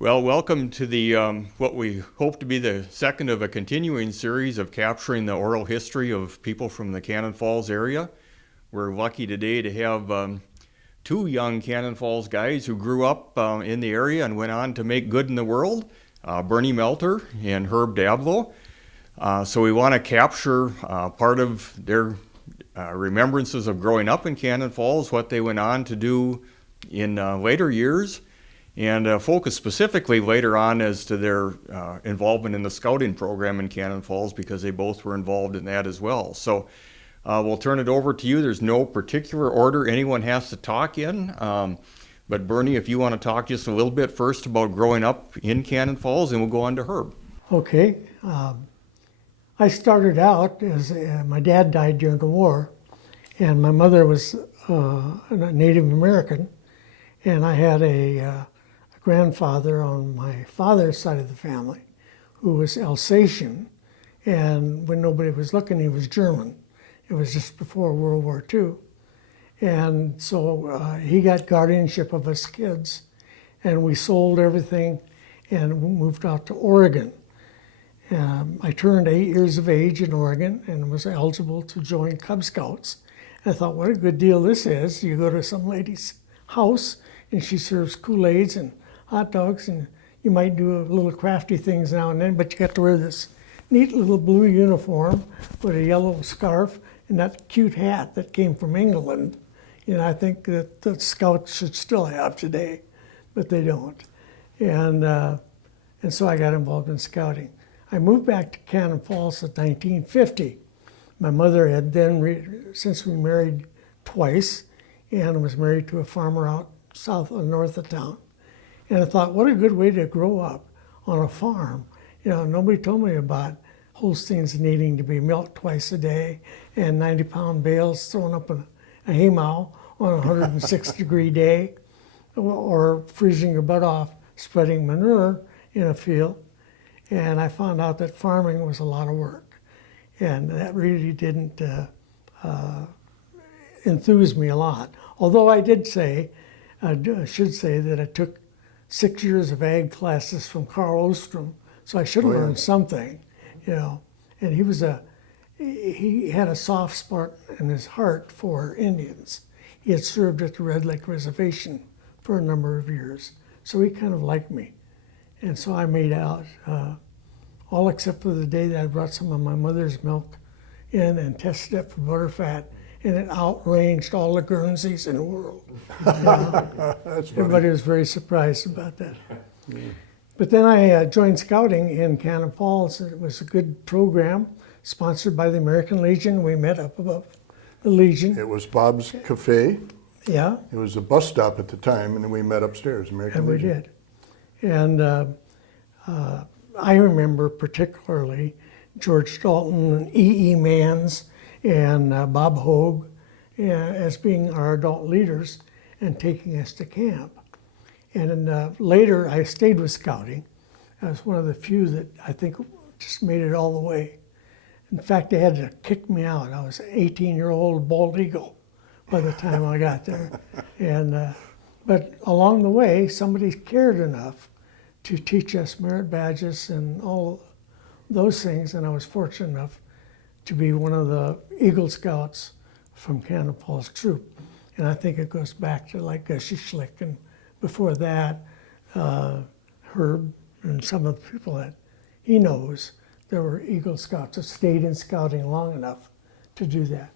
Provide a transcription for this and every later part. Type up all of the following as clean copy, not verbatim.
Well, welcome to the what we hope to be the second of a continuing series of capturing the oral history of people from the Cannon Falls area. We're lucky today to have two young Cannon Falls guys who grew up in the area and went on to make good in the world, Bernie Melter and Herb Dabelow. So we want to capture part of their remembrances of growing up in Cannon Falls, what they went on to do in later years, and focus specifically later on as to their involvement in the scouting program in Cannon Falls, because they both were involved in that as well. So we'll turn it over to you. There's no particular order anyone has to talk in. But Bernie, if you want to talk just a little bit first about growing up in Cannon Falls, and we'll go on to Herb. Okay. I started out as my dad died during the war, and my mother was a Native American, and I had a grandfather on my father's side of the family who was Alsatian, and when nobody was looking, he was German. It was just before World War II. And so he got guardianship of us kids, and we sold everything and moved out to Oregon. I turned 8 years of age in Oregon and was eligible to join Cub Scouts. I thought, what a good deal this is. You go to some lady's house and she serves Kool-Aids and hot dogs, and you might do little crafty things now and then, but you got to wear this neat little blue uniform with a yellow scarf and that cute hat that came from England. I think that the Scouts should still have today, but they don't. And so I got involved in scouting. I moved back to Cannon Falls in 1950. My mother had then, since we married twice, and was married to a farmer out north of town. And I thought, what a good way to grow up on a farm. Nobody told me about Holsteins needing to be milked twice a day and 90-pound bales thrown up in a haymow on a 106-degree day, or freezing your butt off spreading manure in a field. And I found out that farming was a lot of work. And that really didn't enthuse me a lot. Although I should say that I took 6 years of ag classes from Carl Ostrom, so I should have learned something, And he had a soft spot in his heart for Indians. He had served at the Red Lake Reservation for a number of years, so he kind of liked me. And so I made out, all except for the day that I brought some of my mother's milk in and tested it for butterfat, and it outranged all the Guernseys in the world. Everybody was very surprised about that. Yeah. But then I joined scouting in Cannon Falls. It was a good program, sponsored by the American Legion. We met up above the Legion. It was Bob's Cafe. Yeah. It was a bus stop at the time, and then we met upstairs, American Legion. And we did. And I remember particularly George Dalton and E.E. Manns and Bob Hogue as being our adult leaders and taking us to camp. And later I stayed with scouting. I was one of the few that I think just made it all the way. In fact, they had to kick me out. I was an 18-year-old bald eagle by the time I got there. But along the way, somebody cared enough to teach us merit badges and all those things, and I was fortunate enough to be one of the Eagle Scouts from Cannon Falls Troop. And I think it goes back to like Gushy Schlick, and before that, Herb and some of the people that he knows, there were Eagle Scouts that stayed in scouting long enough to do that.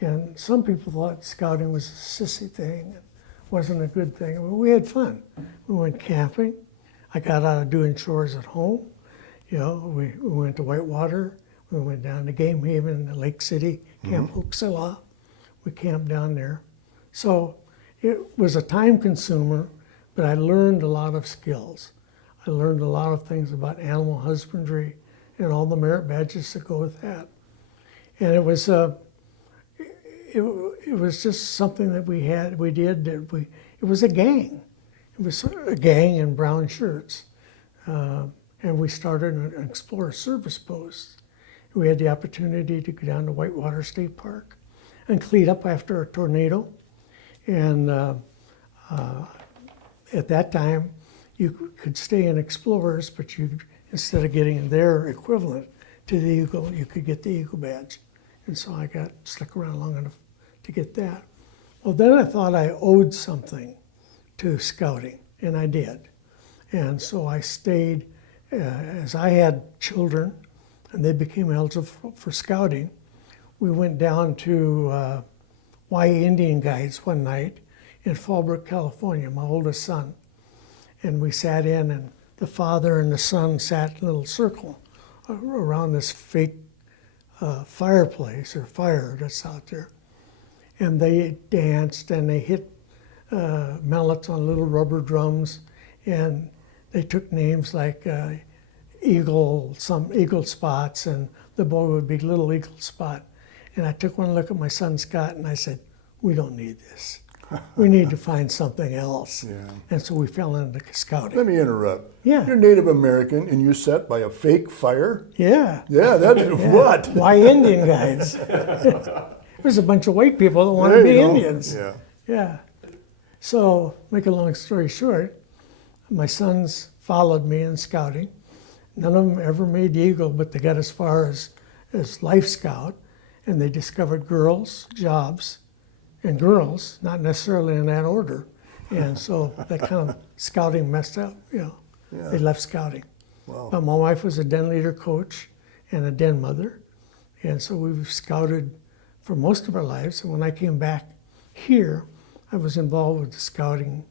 And some people thought scouting was a sissy thing, and wasn't a good thing. But we had fun. We went camping. I got out of doing chores at home. We went to Whitewater. We went down to Game Haven, Lake City, Camp Hoaxilla. We camped down there. So it was a time consumer, but I learned a lot of skills. I learned a lot of things about animal husbandry and all the merit badges that go with that. And it was just something that we did. It was a gang. It was a gang in brown shirts. And we started an Explorer service post. We had the opportunity to go down to Whitewater State Park and clean up after a tornado. And at that time, you could stay in Explorers, but you, instead of getting their equivalent to the Eagle, you could get the Eagle badge. And so I got stuck around long enough to get that. Well, then I thought I owed something to scouting, and I did. And so I stayed, as I had children, and they became eligible for scouting. We went down to Y Indian Guides one night in Fallbrook, California, my oldest son. And we sat in, and the father and the son sat in a little circle around this fake fireplace or fire that's out there. And they danced and they hit mallets on little rubber drums, and they took names like Eagle, some Eagle Spots, and the boy would be Little Eagle Spot. And I took one look at my son Scott and I said, we don't need this. We need to find something else. Yeah. And so we fell into scouting. Let me interrupt. Yeah. You're Native American and you sat by a fake fire? Yeah. Yeah, that's what? Why Indian Guides? There's a bunch of white people that want to There be you go. Indians. Yeah. Yeah. So, make a long story short, my sons followed me in scouting. None of them ever made the Eagle, but they got as far as Life Scout, and they discovered girls, jobs, and girls, not necessarily in that order. And so that kind of scouting messed up, you know. Yeah. They left scouting. Wow. But my wife was a den leader coach and a den mother. And so we've scouted for most of our lives. And when I came back here, I was involved with the scouting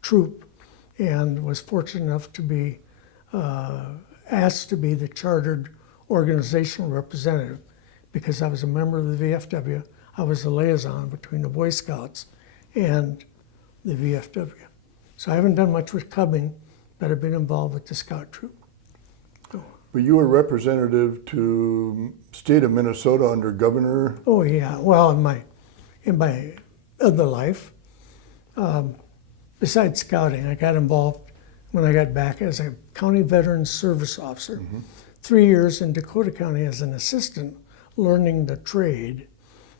troop and was fortunate enough to be asked to be the chartered organizational representative because I was a member of the VFW. I was the liaison between the Boy Scouts and the VFW. So I haven't done much with Cubbing, but I've been involved with the scout troop. But you were representative to state of Minnesota under Governor. Oh yeah, well in my other life, besides scouting, I got involved when I got back as a county veterans service officer. Mm-hmm. 3 years in Dakota County as an assistant, learning the trade.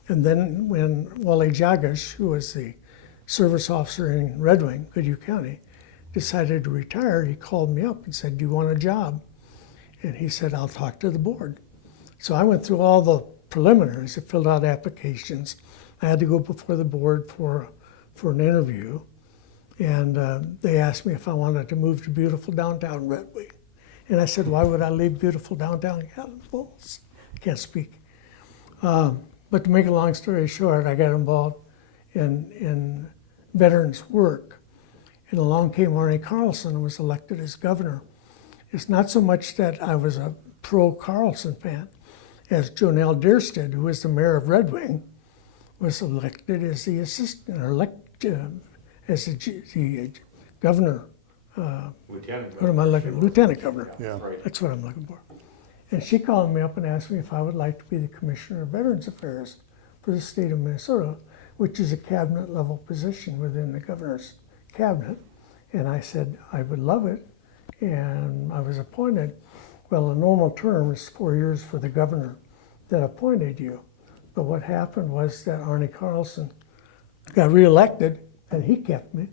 And then when Wally Jagash, who was the service officer in Red Wing, Goodhue County, decided to retire, he called me up and said, do you want a job? And he said, I'll talk to the board. So I went through all the preliminaries. I filled out applications. I had to go before the board for an interview. And they asked me if I wanted to move to beautiful downtown Red Wing. And I said, why would I leave beautiful downtown Cannon Falls? I can't speak. But to make a long story short, I got involved in veterans work. And along came Arnie Carlson and was elected as governor. It's not so much that I was a pro-Carlson fan as Jonelle Deerstead, who was the mayor of Red Wing, was elected as the assistant, or as the governor. Lieutenant What am I looking? Lieutenant governor. Yeah. Right. That's what I'm looking for. And she called me up and asked me if I would like to be the Commissioner of Veterans Affairs for the state of Minnesota, which is a cabinet level position within the governor's cabinet. And I said, I would love it. And I was appointed. Well, a normal term is 4 years for the governor that appointed you. But what happened was that Arnie Carlson got reelected and he kept me.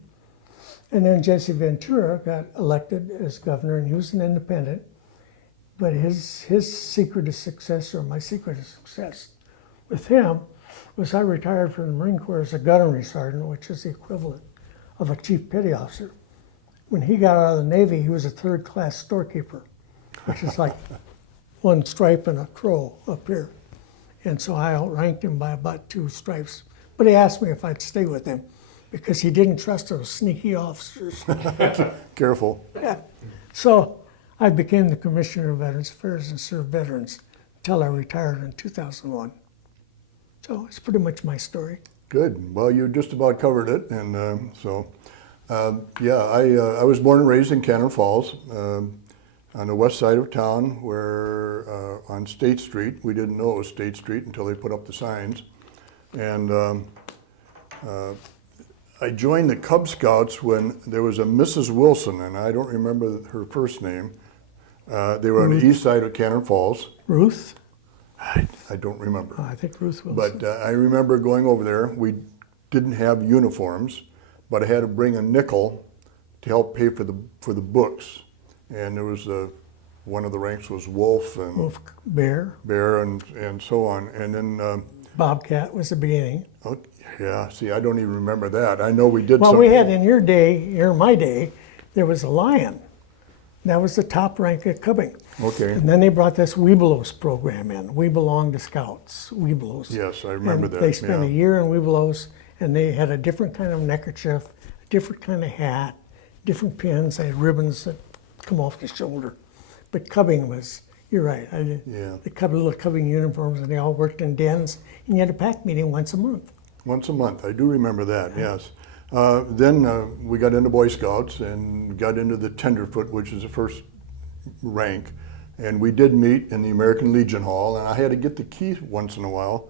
And then Jesse Ventura got elected as governor, and he was an independent. But his secret of success, or my secret of success with him, was I retired from the Marine Corps as a gunnery sergeant, which is the equivalent of a chief petty officer. When he got out of the Navy, he was a third-class storekeeper, which is like one stripe and a crow up here. And so I outranked him by about 2 stripes. But he asked me if I'd stay with him because he didn't trust those sneaky officers. Careful. Yeah. So I became the Commissioner of Veterans Affairs and served veterans until I retired in 2001. So it's pretty much my story. Good. Well, you just about covered it. And I was born and raised in Cannon Falls on the west side of town where on State Street. We didn't know it was State Street until they put up the signs. And I joined the Cub Scouts when there was a Mrs. Wilson, and I don't remember her first name. They were on the east side of Cannon Falls. Ruth? I don't remember. I think Ruth Wilson. But I remember going over there. We didn't have uniforms, but I had to bring a nickel to help pay for the books. And there was one of the ranks was wolf and Wolf, bear, bear and so on. And then bobcat was the beginning. oh, yeah, see, I don't even remember that. I know we did. Well, some, we had in your day, or my day, there was a lion. That was the top rank at cubbing. Okay. And then they brought this Webelos program in. We belong to Scouts, Webelos. Yes, I remember And that. they spent yeah. a year in Webelos, and they had a different kind of neckerchief, a different kind of hat, different pins. They had ribbons that come off the shoulder. But cubbing was, you're right. Yeah. The little cubbing uniforms, and they all worked in dens, and you had a pack meeting once a month. Once a month, I do remember that, yes. Then we got into Boy Scouts and got into the Tenderfoot, which is the first rank. And we did meet in the American Legion Hall, and I had to get the key once in a while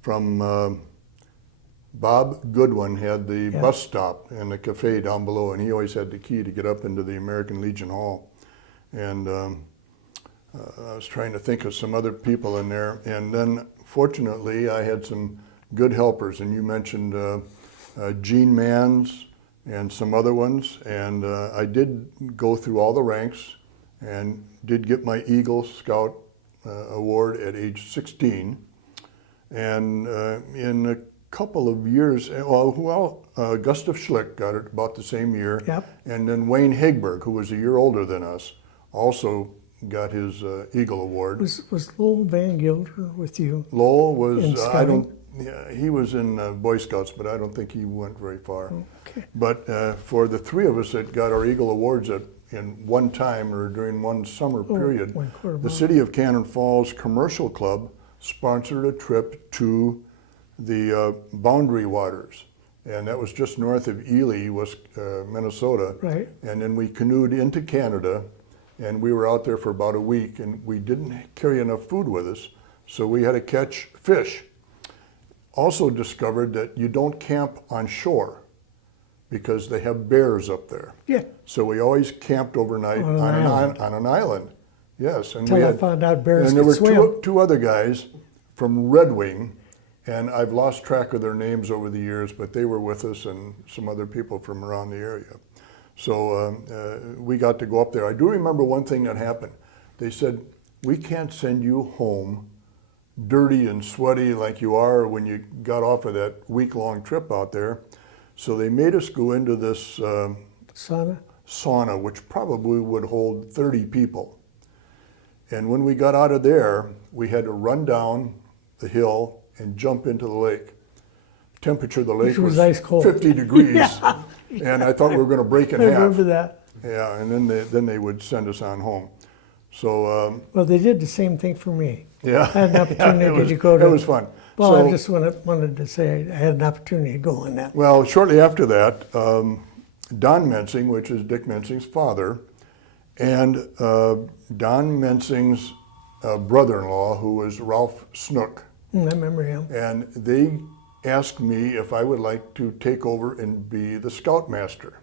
from Bob Goodwin had the Yeah. bus stop and the cafe down below, and he always had the key to get up into the American Legion Hall. And I was trying to think of some other people in there. And then fortunately, I had some good helpers, and you mentioned Gene Manns and some other ones, and I did go through all the ranks and did get my Eagle Scout award at age 16. And in a couple of years, Gustav Schlick got it about the same year, Yep. and then Wayne Hagberg, who was a year older than us, also got his Eagle Award. Was Lowell Van Gilder with you? Lowell was, In I don't, scouting? yeah, he was in Boy Scouts, but I don't think he went very far. Okay. But for the three of us that got our Eagle Awards in one time or during one summer period, one quarter the month. City of Cannon Falls Commercial Club sponsored a trip to the Boundary Waters. And that was just north of Ely, Minnesota. Right. And then we canoed into Canada, and we were out there for about a week, and we didn't carry enough food with us, so we had to catch fish. Also discovered that you don't camp on shore because they have bears up there. Yeah. So we always camped overnight On an island. on an island. Yes, and Until we I had, found out bears and there could were swim. two other guys from Red Wing, and I've lost track of their names over the years, but they were with us and some other people from around the area. So we got to go up there. I do remember one thing that happened. They said, we can't send you home dirty and sweaty like you are when you got off of that week-long trip out there. So they made us go into this sauna, which probably would hold 30 people. And when we got out of there, we had to run down the hill and jump into the lake. Temperature of the lake Which was ice cold. 50 degrees. Yeah. And I thought we were going to break in I half. remember that. Yeah, and then they would send us on home. So Well, they did the same thing for me. yeah, I had an opportunity to go to. It was fun. Well, So, I just wanted to say I had an opportunity to go on that. well, shortly after that, Don Mensing, which is Dick Mensing's father, and Don Mensing's brother-in-law, who was Ralph Snook, I remember him. and they asked me if I would like to take over and be the scoutmaster.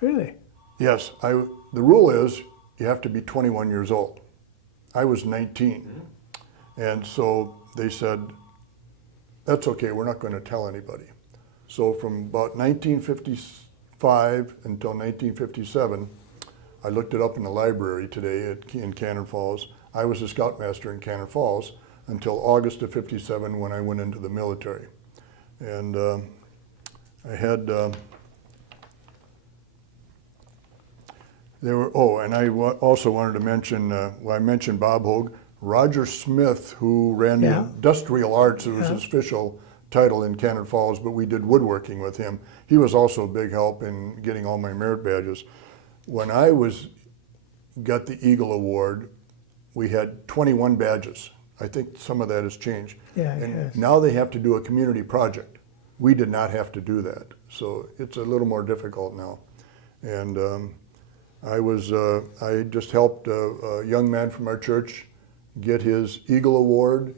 Really? Yes, the rule is you have to be 21 years old. I was 19. And so they said, that's okay, we're not going to tell anybody. So from about 1955 until 1957, I looked it up in the library today in Cannon Falls. I was a scoutmaster in Cannon Falls until August of '57 when I went into the military. And I had, and I also wanted to mention, I mentioned Bob Hogue, Roger Smith, who ran the Yeah. Industrial Arts, it was his official title in Cannon Falls, but we did woodworking with him. He was also a big help in getting all my merit badges. When I got the Eagle Award, we had 21 badges. I think some of that has changed. Yeah, it and has. now they have to do a community project. We did not have to do that, so it's a little more difficult now. And I just helped a young man from our church get his Eagle Award,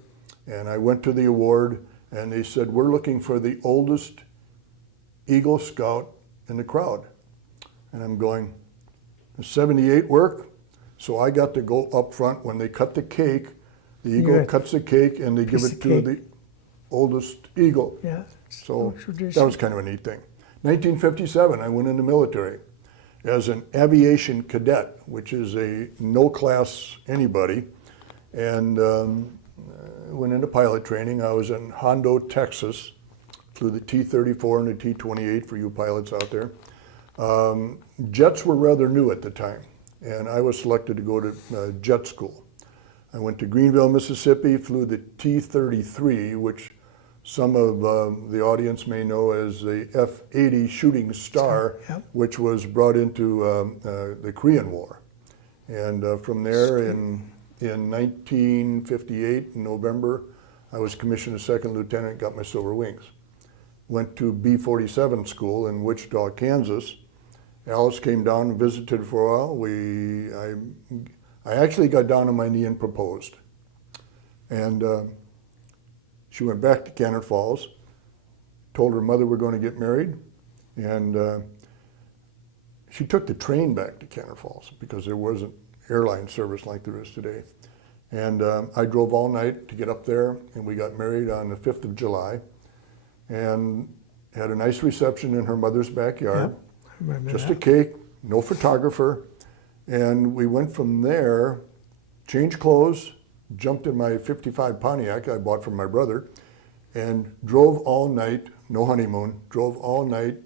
and I went to the award, and they said, we're looking for the oldest Eagle Scout in the crowd. And I'm going, does 78 work? So I got to go up front when they cut the cake. The eagle Good. cuts the cake, and they give Piece it of to cake. the oldest eagle. Yeah. So tradition. that was kind of a neat thing. 1957, I went in the military. as an aviation cadet, which is a no class anybody, and went into pilot training. I was in Hondo, Texas, flew the T-34 and the T-28 for you pilots out there. Jets were rather new at the time, and I was selected to go to jet school. I went to Greenville, Mississippi, flew the T-33, which some of the audience may know as the F-80 Shooting Star, Yep. which was brought into the Korean War. And from there, in 1958, in November, I was commissioned as second lieutenant, got my silver wings. Went to B-47 school in Wichita, Kansas. Alice came down and visited for a while. I actually got down on my knee and proposed. And she went back to Cannon Falls, told her mother we're going to get married, and she took the train back to Cannon Falls because there wasn't airline service like there is today. And I drove all night to get up there, and we got married on the 5th of July, and had a nice reception in her mother's backyard. Yep, I remember Just that. a cake, no photographer, and we went from there, changed clothes, jumped in my 55 Pontiac I bought from my brother, and drove all night, no honeymoon, drove all night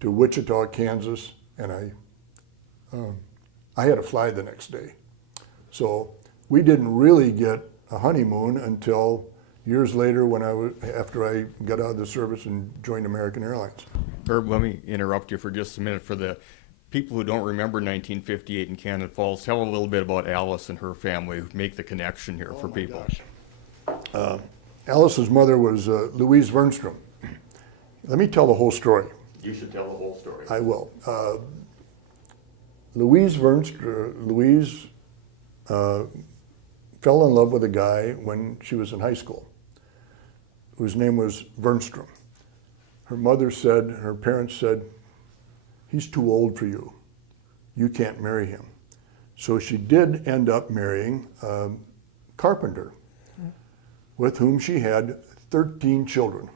to Wichita, Kansas, and I had to fly the next day. So we didn't really get a honeymoon until years later after I got out of the service and joined American Airlines. Herb, let me interrupt you for just a minute. For the people who don't remember 1958 in Cannon Falls, tell a little bit about Alice and her family, make the connection here for people. Alice's mother was Louise Vernstrom. Let me tell the whole story. You should tell the whole story. I will. Louise fell in love with a guy when she was in high school, whose name was Vernstrom. Her parents said, he's too old for you. You can't marry him. So she did end up marrying a carpenter, with whom she had 13 children.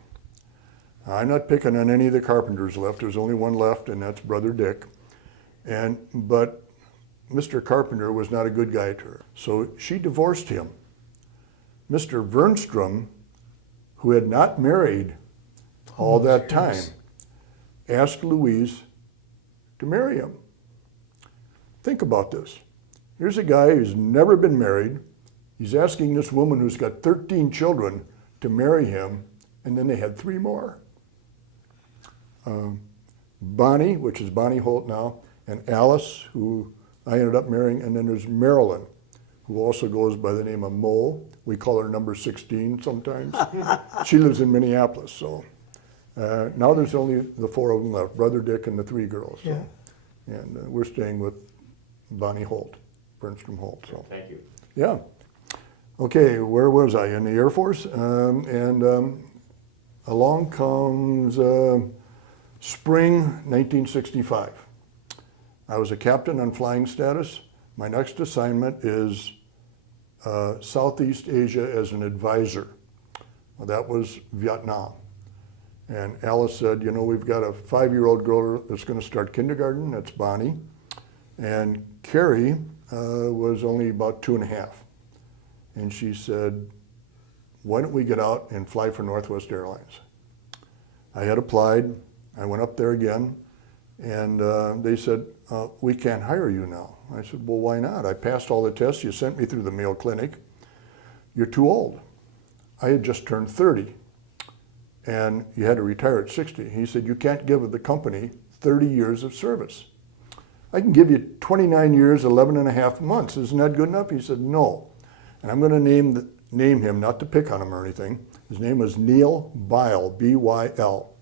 I'm not picking on any of the carpenters left. There's only one left, and that's Brother Dick. But Mr. Carpenter was not a good guy to her, so she divorced him. Mr. Vernstrom, who had not married all that time, asked Louise to marry him. Think about this. Here's a guy who's never been married. He's asking this woman who's got 13 children to marry him, and then they had 3 more. Bonnie, which is Bonnie Holt now, and Alice, who I ended up marrying, and then there's Marilyn, who also goes by the name of Mo. We call her number 16 sometimes. She lives in Minneapolis, so now there's only the 4 of them left, Brother Dick and the 3 girls. So. Yeah. And we're staying with Bonnie Holt, Bernstrom Holt. So. Thank you. Yeah. Okay, where was I? In the Air Force, along comes spring 1965. I was a captain on flying status. My next assignment is Southeast Asia as an advisor. Well, that was Vietnam. And Alice said, you know, we've got a 5-year-old girl that's going to start kindergarten. That's Bonnie. And Carrie was only about 2.5. And she said, why don't we get out and fly for Northwest Airlines? I had applied. I went up there again. And they said, we can't hire you now. I said, well, why not? I passed all the tests. You sent me through the Mayo Clinic. You're too old. I had just turned 30. And you had to retire at 60. He said, you can't give the company 30 years of service. I can give you 29 years, 11 and a half months. Isn't that good enough? He said, no. And I'm going to name him, not to pick on him or anything. His name was Neil Byle, B-Y-L.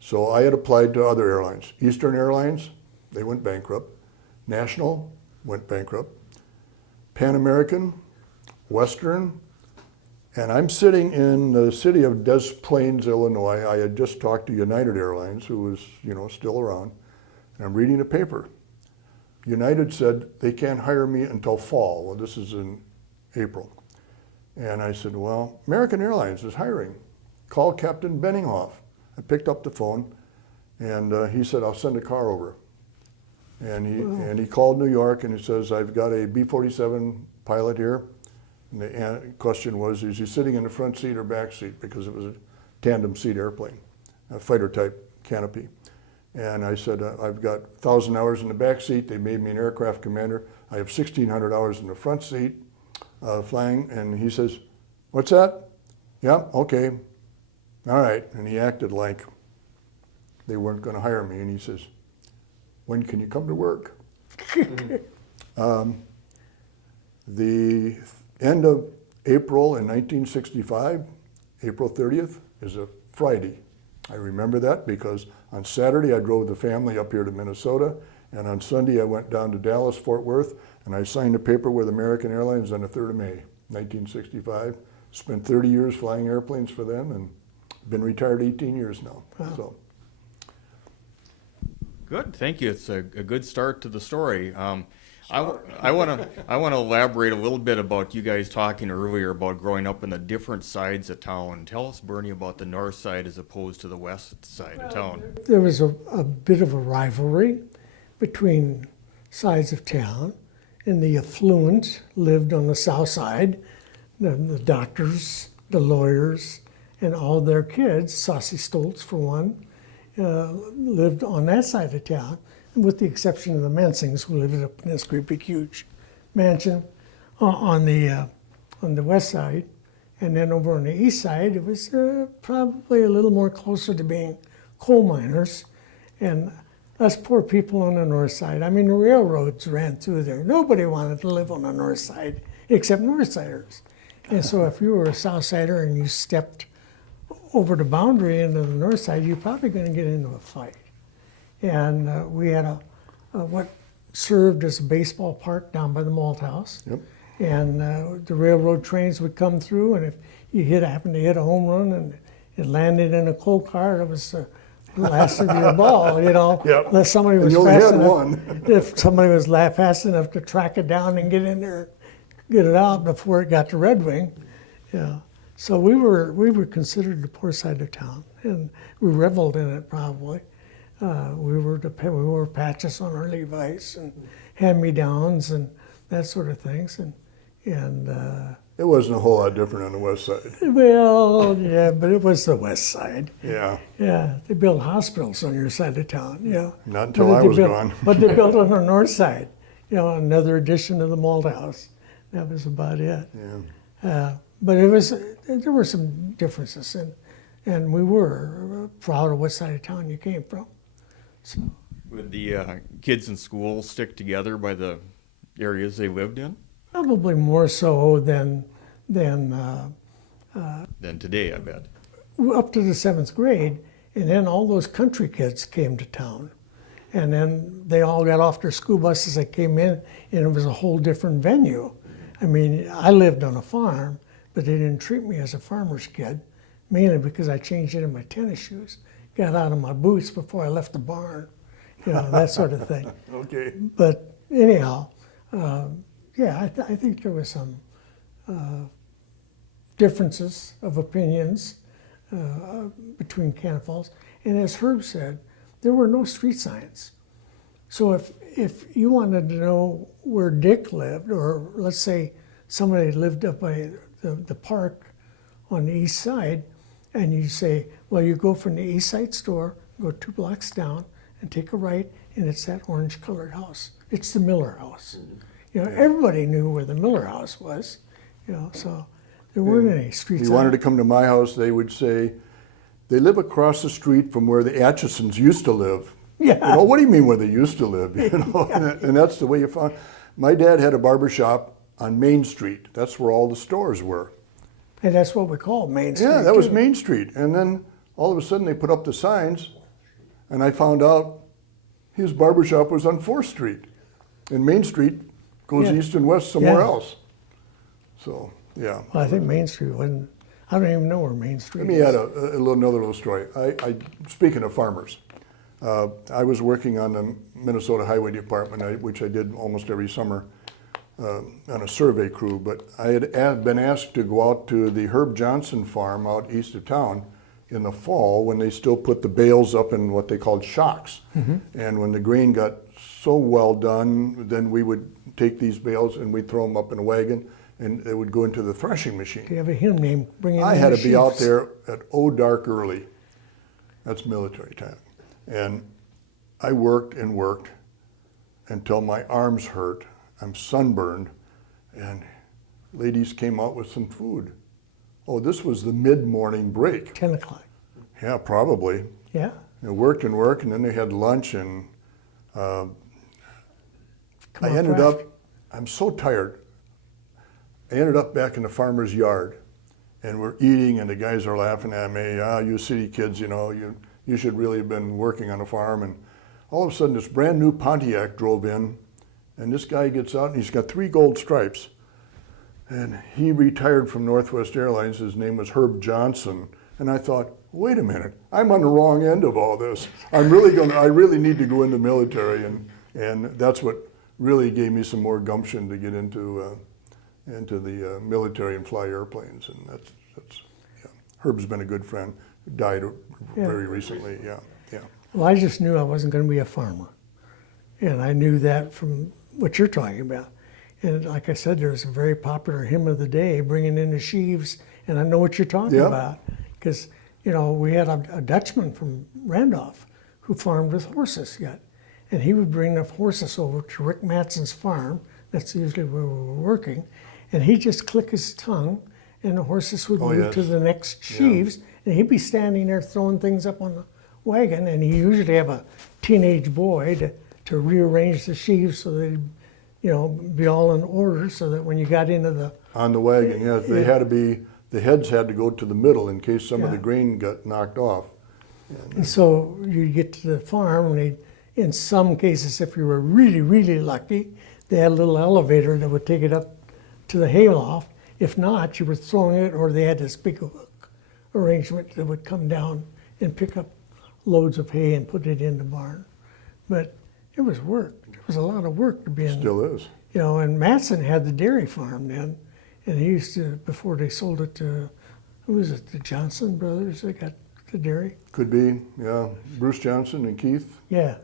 So I had applied to other airlines. Eastern Airlines, they went bankrupt. National went bankrupt. Pan American, Western, and I'm sitting in the city of Des Plaines, Illinois. I had just talked to United Airlines, who was, still around, and I'm reading a paper. United said they can't hire me until fall. Well, this is in April. And I said, well, American Airlines is hiring. Call Captain Benninghoff. I picked up the phone, and he said, I'll send a car over. And he called New York and he says, I've got a B-47 pilot here. And the question was, is he sitting in the front seat or back seat? Because it was a tandem seat airplane, a fighter type canopy. And I said, I've got 1,000 hours in the back seat. They made me an aircraft commander. I have 1,600 hours in the front seat flying. And he says, what's that? Yeah, okay. All right. And he acted like they weren't going to hire me. And he says, when can you come to work? The end of April in 1965, April 30th, is a Friday. I remember that because on Saturday I drove the family up here to Minnesota, and on Sunday I went down to Dallas, Fort Worth, and I signed a paper with American Airlines on the 3rd of May, 1965. Spent 30 years flying airplanes for them, and been retired 18 years now. Wow. So. Good, thank you. It's a good start to the story. I want to elaborate a little bit about you guys talking earlier about growing up in the different sides of town. Tell us, Bernie, about the north side as opposed to the west side of town. There was a bit of a rivalry between sides of town, and the affluent lived on the south side, the doctors, the lawyers, and all their kids, Saucy Stoltz for one, lived on that side of town, with the exception of the Mansings, who lived up in this great big huge mansion on the west side. And then over on the east side, it was probably a little more closer to being coal miners. And us poor people on the north side, I mean, the railroads ran through there. Nobody wanted to live on the north side except north siders. And so if you were a south sider and you stepped over the boundary into the north side, you're probably going to get into a fight. And we had a what served as a baseball park down by the malt house. Yep. And the railroad trains would come through, and if you happened to hit a home run and it landed in a coal car, it was the last of your ball, you know. Yep. Unless somebody was And you only fast had enough. one. If somebody was fast enough to track it down and get in there, get it out before it got to Red Wing, yeah. So we were considered the poor side of town, and we reveled in it probably. We wore patches on our Levi's and hand-me-downs and that sort of things, and It wasn't a whole lot different on the west side. well, yeah, but it was the west side. Yeah, Yeah, they built hospitals on your side of town. Yeah, not until But I they was built- gone. But they built on the north side. You know, another addition to the malt house. That was about it. Yeah. But there were some differences, and we were proud of what side of town you came from. So Would the kids in school stick together by the areas they lived in? probably more so than Than today, I bet. up to the 7th grade, and then all those country kids came to town. And then they all got off their school buses that came in, and it was a whole different venue. I mean, I lived on a farm, but they didn't treat me as a farmer's kid, mainly because I changed into my tennis shoes, got out of my boots before I left the barn, you know, that sort of thing. Okay. But anyhow, yeah, I think there was some differences of opinions between Cannon Falls. And as Herb said, there were no street signs. So if you wanted to know where Dick lived, or let's say somebody lived up by the park on the east side, and you say, well, you go from the east side store, go 2 blocks down, and take a right, and it's that orange-colored house. It's the Miller House. You know, everybody knew where the Miller House was. You know, so there weren't any street If you signs. wanted to come to my house, they would say, they live across the street from where the Atchisons used to live. Yeah. You know, what do you mean where they used to live? You know, and that's the way you found. My dad had a barber shop on Main Street. That's where all the stores were. And that's what we call Main Street. Yeah, that was too. Main Street. And then all of a sudden they put up the signs, and I found out his barber shop was on 4th Street. And Main Street goes Yeah. east and west somewhere Yeah. else. So, yeah. Well, I think Main Street wasn't. I don't even know where Main Street Let me is. add another little story. Speaking of farmers, I was working on the Minnesota Highway Department, which I did almost every summer on a survey crew, but I had been asked to go out to the Herb Johnson farm out east of town in the fall when they still put the bales up in what they called shocks. And when the grain got so well done. Then we would take these bales and we'd throw them up in a wagon, and they would go into the threshing machine. Do you have a hymn name? Bring I had to be out there at dark early. That's military time. And I worked and worked until my arms hurt. I'm sunburned, and ladies came out with some food. Oh, this was the mid-morning break. 10 o'clock. Yeah, probably. Yeah. They worked and worked, and then they had lunch, and I ended up, I'm so tired. I ended up back in the farmer's yard, and we're eating, and the guys are laughing at me. Ah, you city kids, you know, you should really have been working on a farm. And all of a sudden, this brand new Pontiac drove in, and this guy gets out, and he's got 3 gold stripes. And he retired from Northwest Airlines. His name was Herb Johnson. And I thought, wait a minute, I'm on the wrong end of all this. I really need to go in the military. And that's what really gave me some more gumption to get into the military and fly airplanes. And that's yeah. Herb's been a good friend. Died very recently, yeah. Well, I just knew I wasn't going to be a farmer. And I knew that from what you're talking about. And like I said, there's a very popular hymn of the day, bringing in the sheaves, and I know what you're talking about. Because, you know, we had a Dutchman from Randolph who farmed with horses yet. And he would bring the horses over to Rick Matson's farm. That's usually where we were working. And he'd just click his tongue, and the horses would move to the next sheaves. And he'd be standing there throwing things up on the wagon, and he usually have a teenage boy to rearrange the sheaves so they'd, you know, be all in order, so that when you got into the... On the wagon, yes. They had to be, the heads had to go to the middle in case some of the grain got knocked off. And so you get to the farm, and they, in some cases, if you were really, really lucky, they had a little elevator that would take it up to the hayloft. If not, you were throwing it, or they had this big hook arrangement that would come down and pick up loads of hay and put it in the barn. But it was work. There was a lot of work to be in. Still is. You know, and Matson had the dairy farm then, and he used to, before they sold it to, who was it, the Johnson brothers that got the dairy? Could be, yeah. Bruce Johnson and Keith. Yeah.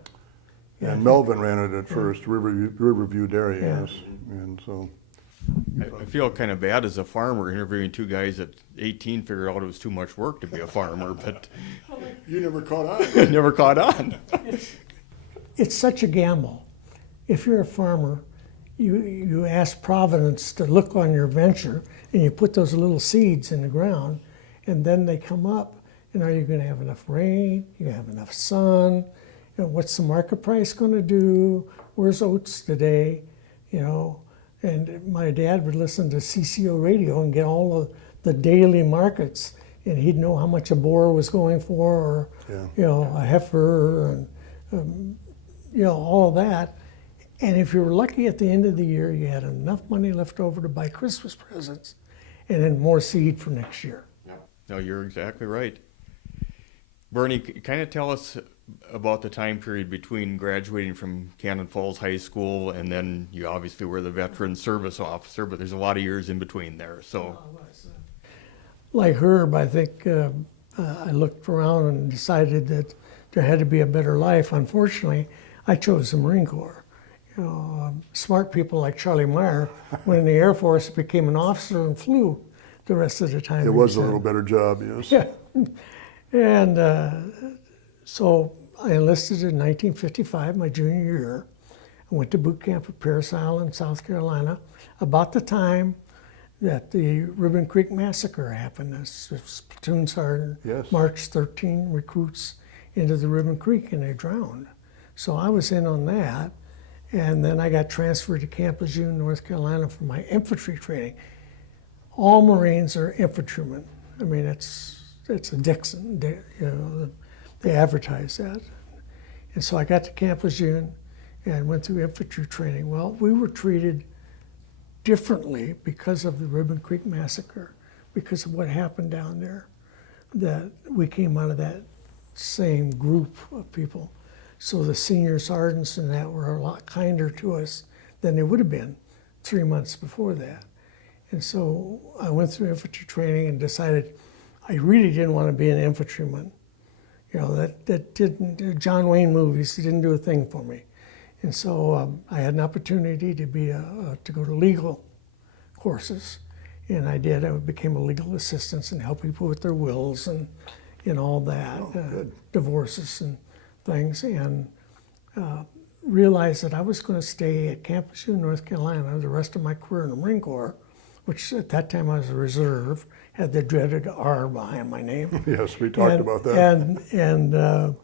And Melvin ran it at first, Riverview Dairy, yes. And so. I feel kind of bad as a farmer interviewing 2 guys at 18 figured out it was too much work to be a farmer, but You never caught on. never caught on. It's such a gamble. If you're a farmer, you ask Providence to look on your venture, and you put those little seeds in the ground, and then they come up. And are you going to have enough rain? You going to have enough sun? You know, what's the market price going to do? Where's oats today? You know, and my dad would listen to CCO radio and get all of the daily markets, and he'd know how much a boar was going for, or you know, a heifer, and you know, all of that. And if you were lucky at the end of the year, you had enough money left over to buy Christmas presents, and then more seed for next year. No, you're exactly right. Bernie, kind of tell us about the time period between graduating from Cannon Falls High School, and then you obviously were the veteran service officer, but there's a lot of years in between there. So, like Herb, I think I looked around and decided that there had to be a better life. Unfortunately, I chose the Marine Corps. You know, smart people like Charlie Meyer went in the Air Force, became an officer, and flew the rest of the time. It was a little better job, yes. Yeah. And so I enlisted in 1955, my junior year. I went to boot camp at Parris Island, South Carolina, about the time that the Ribbon Creek Massacre happened. As platoon sergeant marched 13 recruits into the Ribbon Creek, and they drowned. So I was in on that. And then I got transferred to Camp Lejeune, North Carolina for my infantry training. All Marines are infantrymen. I mean, it's a Dixon, you know, they advertise that. And so I got to Camp Lejeune and went through infantry training. Well, we were treated differently because of the Ribbon Creek Massacre, because of what happened down there, that we came out of that same group of people. So the senior sergeants and that were a lot kinder to us than they would have been 3 months before that. And so I went through infantry training and decided I really didn't want to be an infantryman. You know, that didn't, John Wayne movies didn't do a thing for me. And so I had an opportunity to to go to legal courses, and I did. I became a legal assistant and helped people with their wills and all that, divorces and things, and realized that I was going to stay at Camp Lejeune, North Carolina, the rest of my career in the Marine Corps, which at that time I was a reserve, had the dreaded R behind my name. Yes, we talked about that. And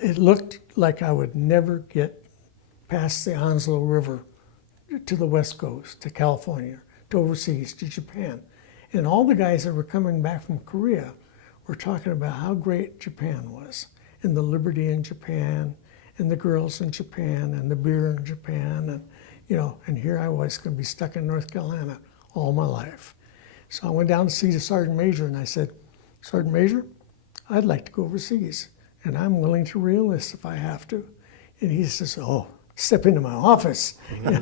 it looked like I would never get past the Onslow River to the West Coast, to California, to overseas, to Japan. And all the guys that were coming back from Korea were talking about how great Japan was, and the liberty in Japan, and the girls in Japan, and the beer in Japan, and and here I was going to be stuck in North Carolina all my life. So I went down to see the Sergeant Major, and I said, Sergeant Major, I'd like to go overseas, and I'm willing to reenlist if I have to. And he says, oh, step into my office. I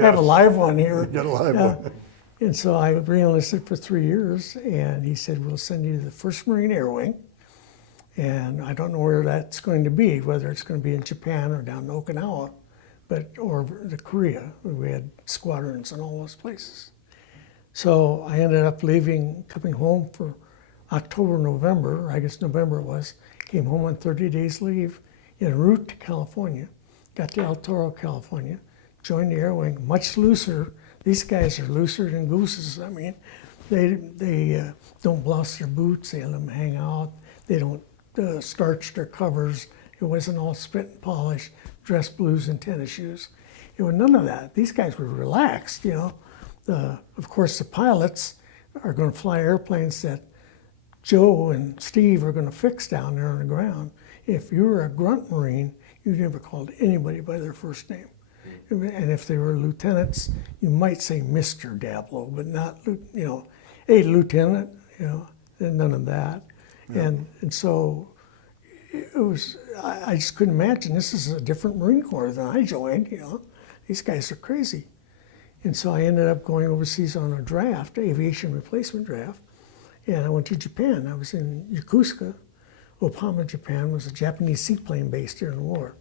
have a live one here. Get a live one. And so I reenlisted for 3 years, and he said, we'll send you to the 1st Marine Air Wing. And I don't know where that's going to be, whether it's going to be in Japan or down in Okinawa, or the Korea. We had squadrons in all those places. So I ended up leaving, coming home for October, November, I guess November it was, came home on 30 days leave en route to California, got to El Toro, California, joined the Air Wing, much looser. These guys are looser than gooses. I mean, they don't blouse their boots, they let them hang out, they don't starch their covers. It wasn't all spit and polish, dress blues and tennis shoes. It was none of that. These guys were relaxed, Of course, the pilots are going to fly airplanes that Joe and Steve are going to fix down there on the ground. If you were a grunt Marine, you never called anybody by their first name. And if they were lieutenants, you might say Mr. Dabelow, but not, hey, Lieutenant, none of that. Yeah. And so it was, I just couldn't imagine, this is a different Marine Corps than I joined, These guys are crazy. And so I ended up going overseas on a draft, aviation replacement draft, and I went to Japan. I was in Yokosuka. Opama, Japan was a Japanese seaplane base during the war.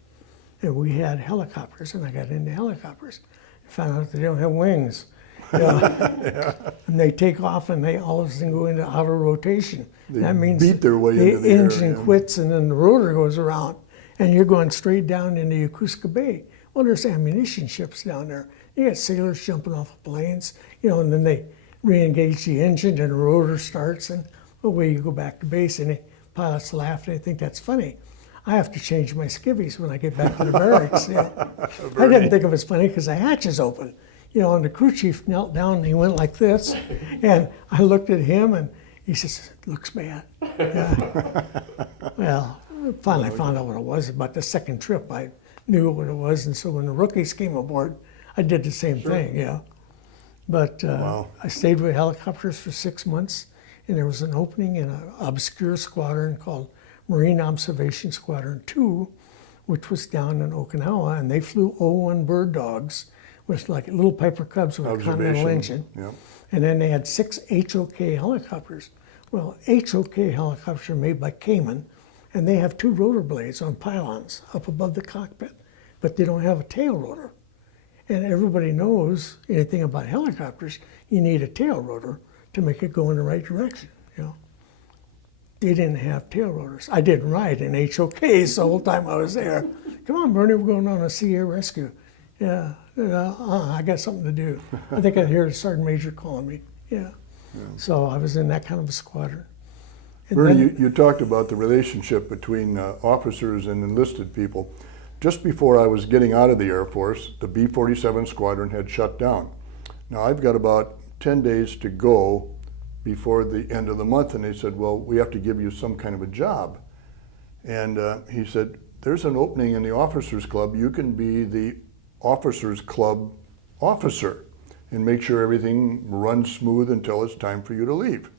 And we had helicopters, and I got into helicopters. I found out they don't have wings. Yeah. And they take off, and they all of a sudden go into auto rotation. That means beat their way into the engine air, quits, and then the rotor goes around, and you're going straight down into Yokosuka Bay. Well, there's ammunition ships down there. You got sailors jumping off of planes, and then they re-engage the engine, and the rotor starts, and away you go back to base. And the pilots laugh, and they think that's funny. I have to change my skivvies when I get back to the barracks. I didn't think it was funny because the hatch is open. And the crew chief knelt down and he went like this. And I looked at him and he says, it looks bad. Yeah. Well, finally found out what it was. About the second trip, I knew what it was. And so when the rookies came aboard, I did the same thing, But Wow. I stayed with helicopters for 6 months, and there was an opening in an obscure squadron called Marine Observation Squadron 2, which was down in Okinawa, and they flew O-1 bird dogs with like little Piper Cubs with a Continental engine. Yep. And then they had 6 HOK helicopters. Well, HOK helicopters are made by Cayman, and they have 2 rotor blades on pylons up above the cockpit, but they don't have a tail rotor. And everybody knows anything about helicopters, you need a tail rotor to make it go in the right direction, They didn't have tail rotors. I didn't ride in HOKs the whole time I was there. Come on, Bernie, we're going on a sea air rescue. Yeah, I got something to do. I think I hear the Sergeant Major calling me. Yeah. So I was in that kind of a squadron. And Bernie, then, you talked about the relationship between officers and enlisted people. Just before I was getting out of the Air Force, the B-47 squadron had shut down. Now I've got about 10 days to go before the end of the month, and they said, well, we have to give you some kind of a job. And he said, there's an opening in the officers club. You can be the officers club officer and make sure everything runs smooth until it's time for you to leave.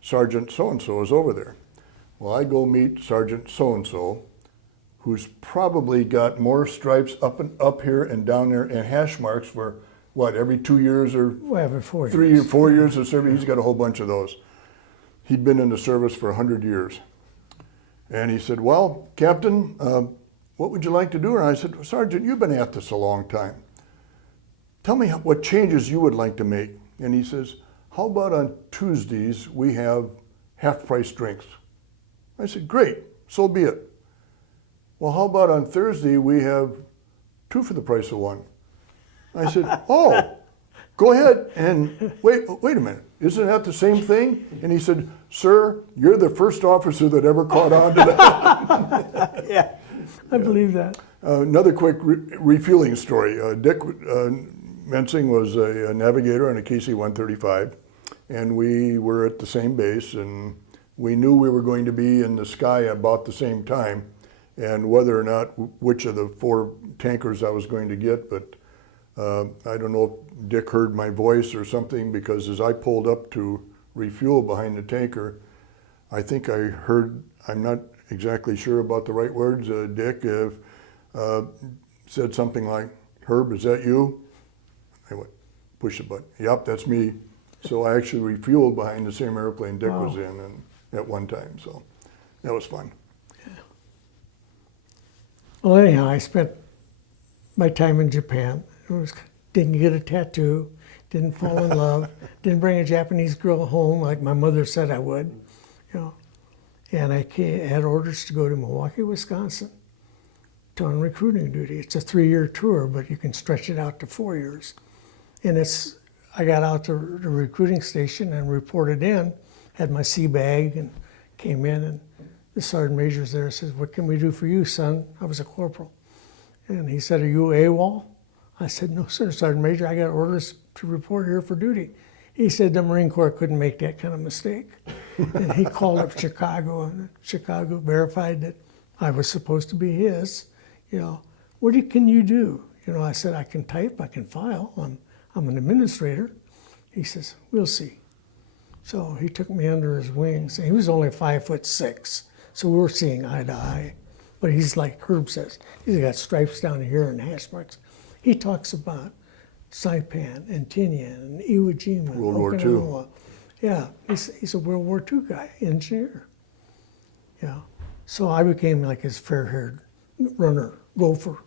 Sergeant so-and-so is over there. Well, I go meet Sergeant so-and-so, who's probably got more stripes up here and down there and hash marks for what, every 2 years or every 4 years. 3 or 4 years of service. He's got a whole bunch of those. He'd been in the service for 100 years. And he said, well, Captain, what would you like to do? And I said, Sergeant, you've been at this a long time. Tell me what changes you would like to make. And he says, how about on Tuesdays we have half-price drinks? I said, great, so be it. Well, how about on Thursday we have 2 for the price of 1? I said, oh, go ahead and wait a minute. Isn't that the same thing? And he said, sir, you're the first officer that ever caught on to that. Yeah, I believe that. Another quick refueling story. Dick Mensing was a navigator on a KC-135, and we were at the same base, and we knew we were going to be in the sky about the same time, and whether or not which of the 4 tankers I was going to get, but I don't know if Dick heard my voice or something, because as I pulled up to refuel behind the tanker, I think I heard, I'm not exactly sure about the right words, Dick said something like, Herb, is that you? I went, push the button. Yep, that's me. So I actually refueled behind the same airplane Dick was in and at one time, so that was fun. Yeah. Well, anyhow, I spent my time in Japan. Didn't get a tattoo, didn't fall in love, didn't bring a Japanese girl home like my mother said I would, you know. And I had orders to go to Milwaukee, Wisconsin on recruiting duty. It's a 3-year tour, but you can stretch it out to 4 years. And I got out to the recruiting station and reported in, had my sea bag, and came in, and the sergeant major's there says, what can we do for you, son? I was a corporal. And he said, are you AWOL? I said, no, sir, Sergeant Major, I got orders to report here for duty. He said the Marine Corps couldn't make that kind of mistake. And he called up Chicago, and Chicago verified that I was supposed to be his. You know, can you do? You know, I said, I can type, I can file, I'm an administrator. He says, we'll see. So he took me under his wings. He was only 5'6", so we were seeing eye to eye. But he's like Herb says, he's got stripes down here and hash marks. He talks about Saipan and Tinian and Iwo Jima. World War II. Yeah, he's a World War II guy, engineer. Yeah, so I became like his fair-haired runner, gopher,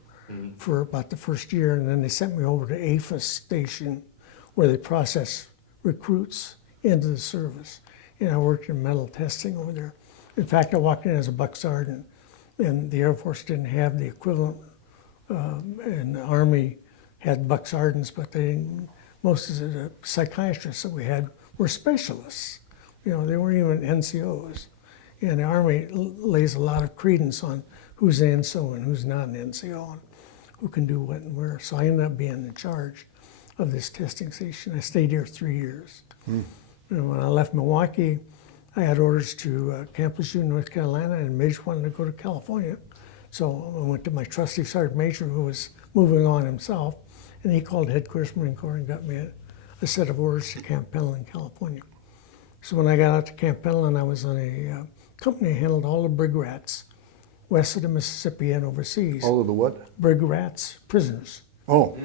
for about the first year, and then they sent me over to AFIS station, where they process recruits into the service. And I worked in metal testing over there. In fact, I walked in as a buck sergeant, and the Air Force didn't have the equivalent, and the Army had buck sergeants, but they didn't, most of the psychiatrists that we had were specialists. You know, they weren't even NCOs. And the Army lays a lot of credence on who's an NCO and who's not an NCO, and who can do what and where. So I ended up being in charge of this testing station. I stayed here 3 years. And when I left Milwaukee, I had orders to Camp Lejeune, North Carolina, and Midge wanted to go to California. So I went to my trusty Sergeant Major, who was moving on himself, and he called Headquarters Marine Corps and got me a set of orders to Camp Pendleton, California. So when I got out to Camp Pendleton, I was on a company that handled all the brig rats west of the Mississippi and overseas. All of the what? Brig rats, prisoners. Oh.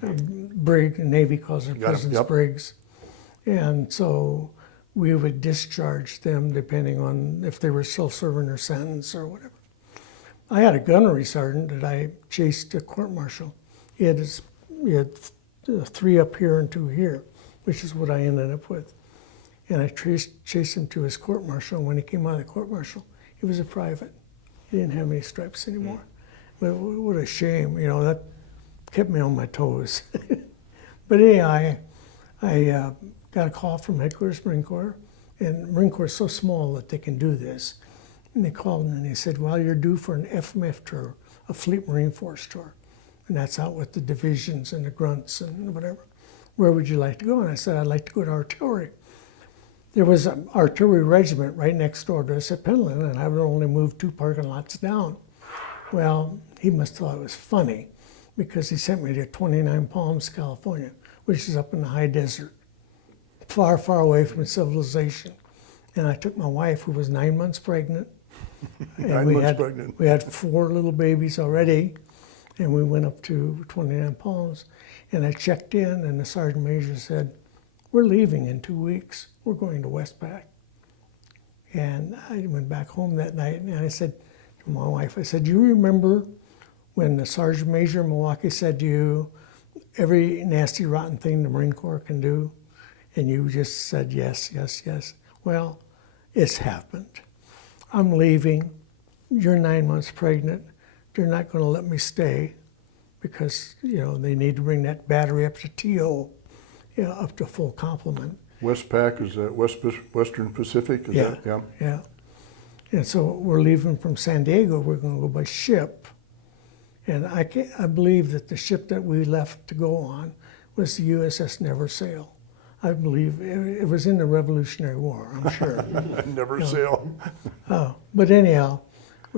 Brig, the Navy calls it prisons, yep. brigs. And so we would discharge them depending on if they were still serving their sentence or whatever. I had a gunnery sergeant that I chased to court-martial. He had 3 up here and 2 here, which is what I ended up with. And I chased him to his court-martial. When he came out of the court-martial, he was a private. He didn't have any stripes anymore. But what a shame, you know, that kept me on my toes. But anyhow, I got a call from Headquarters Marine Corps, and Marine Corps is so small that they can do this. And they called me and they said, well, you're due for an FMF tour, a Fleet Marine Force tour. And that's out with the divisions and the grunts and whatever. Where would you like to go? And I said, I'd like to go to artillery. There was an artillery regiment right next door to us at Pendleton, and I would only move 2 parking lots down. Well, he must have thought it was funny, because he sent me to 29 Palms, California, which is up in the high desert, far, far away from civilization. And I took my wife, who was 9 months pregnant. And we had 4 little babies already, and we went up to 29 Palms. And I checked in, and the sergeant major said, we're leaving in 2 weeks. We're going to Westpac. And I went back home that night, and I said to my wife, I said, do you remember when the Sergeant Major in Milwaukee said to you, every nasty, rotten thing the Marine Corps can do, and you just said yes, yes, yes. Well, it's happened. I'm leaving. You're 9 months pregnant. They're not going to let me stay because, they need to bring that battery up to TO, up to full complement. Westpac, is that Western Pacific? Is Yeah, that, yeah. yeah. And so we're leaving from San Diego. We're going to go by ship. And I believe that the ship that we left to go on was the USS Never Sail. I believe it was in the Revolutionary War, I'm sure. Never sail. But anyhow,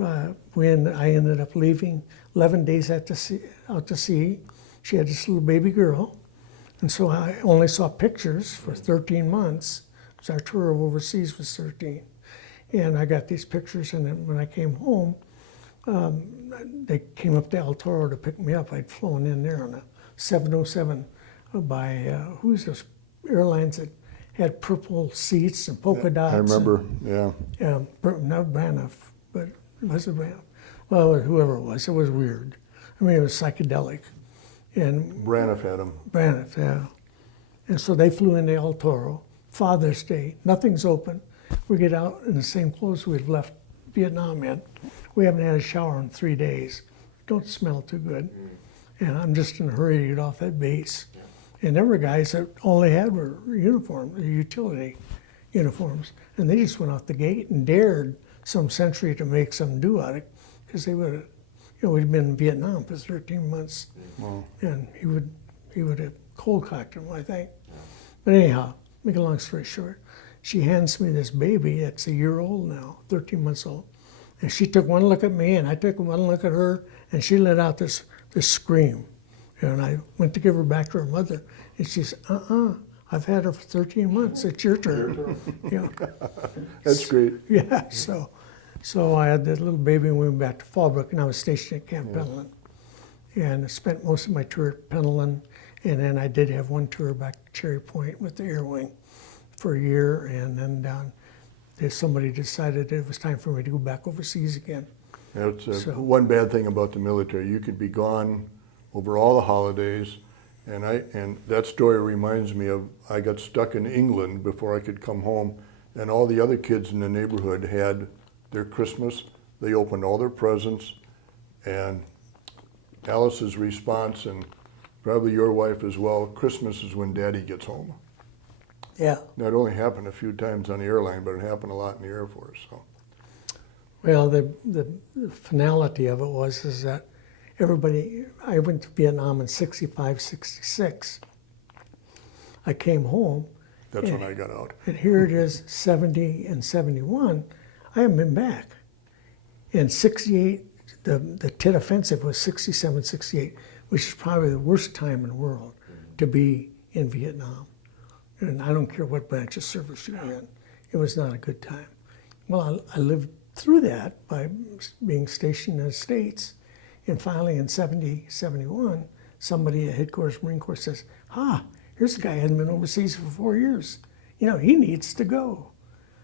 I ended up leaving 11 days out to sea. She had this little baby girl. And so I only saw pictures for 13 months, because our tour of overseas was 13. And I got these pictures, and then when I came home, they came up to El Toro to pick me up. I'd flown in there on a 707 by, who's those airlines that had purple seats and polka dots? I remember, yeah. Not Braniff, but was it Braniff? Well, whoever it was weird. I mean, it was psychedelic. And Braniff had them. Braniff, yeah. And so they flew into El Toro, Father's Day, nothing's open. We get out in the same clothes we'd left Vietnam in. We haven't had a shower in 3 days. Don't smell too good. And I'm just in a hurry to get off that base. And there were guys that all they had were uniforms, utility uniforms. And they just went out the gate and dared some sentry to make some do out of it, because they would have, we'd been in Vietnam for 13 months. Wow. And he would have cold cocked him, I think. But anyhow, make a long story short, she hands me this baby that's a year old now, 13 months old. And she took one look at me, and I took one look at her, and she let out this scream. And I went to give her back to her mother, and she said, I've had her for 13 months, it's your turn. That's great. Yeah, so I had that little baby, and we went back to Fallbrook, and I was stationed at Camp Pendleton. And I spent most of my tour at Pendleton, and then I did have one tour back to Cherry Point with the Air Wing for a year, and then somebody decided it was time for me to go back overseas again. That's one bad thing about the military. You could be gone over all the holidays, and that story reminds me of, I got stuck in England before I could come home, and all the other kids in the neighborhood had their Christmas. They opened all their presents, and Alice's response, and probably your wife as well, Christmas is when Daddy gets home. Yeah. That only happened a few times on the airline, but it happened a lot in the Air Force. So. Well, the finality of it is that everybody, I went to Vietnam in 65, 66. I came home. That's when I got out. And here it is, 70 and 71. I haven't been back. In 68, the Tet Offensive was 67, 68, which is probably the worst time in the world to be in Vietnam. And I don't care what branch of service you're in. It was not a good time. Well, I lived through that by being stationed in the States. And finally in 70, 71, somebody at headquarters Marine Corps says, here's a guy who hasn't been overseas for 4 years. He needs to go.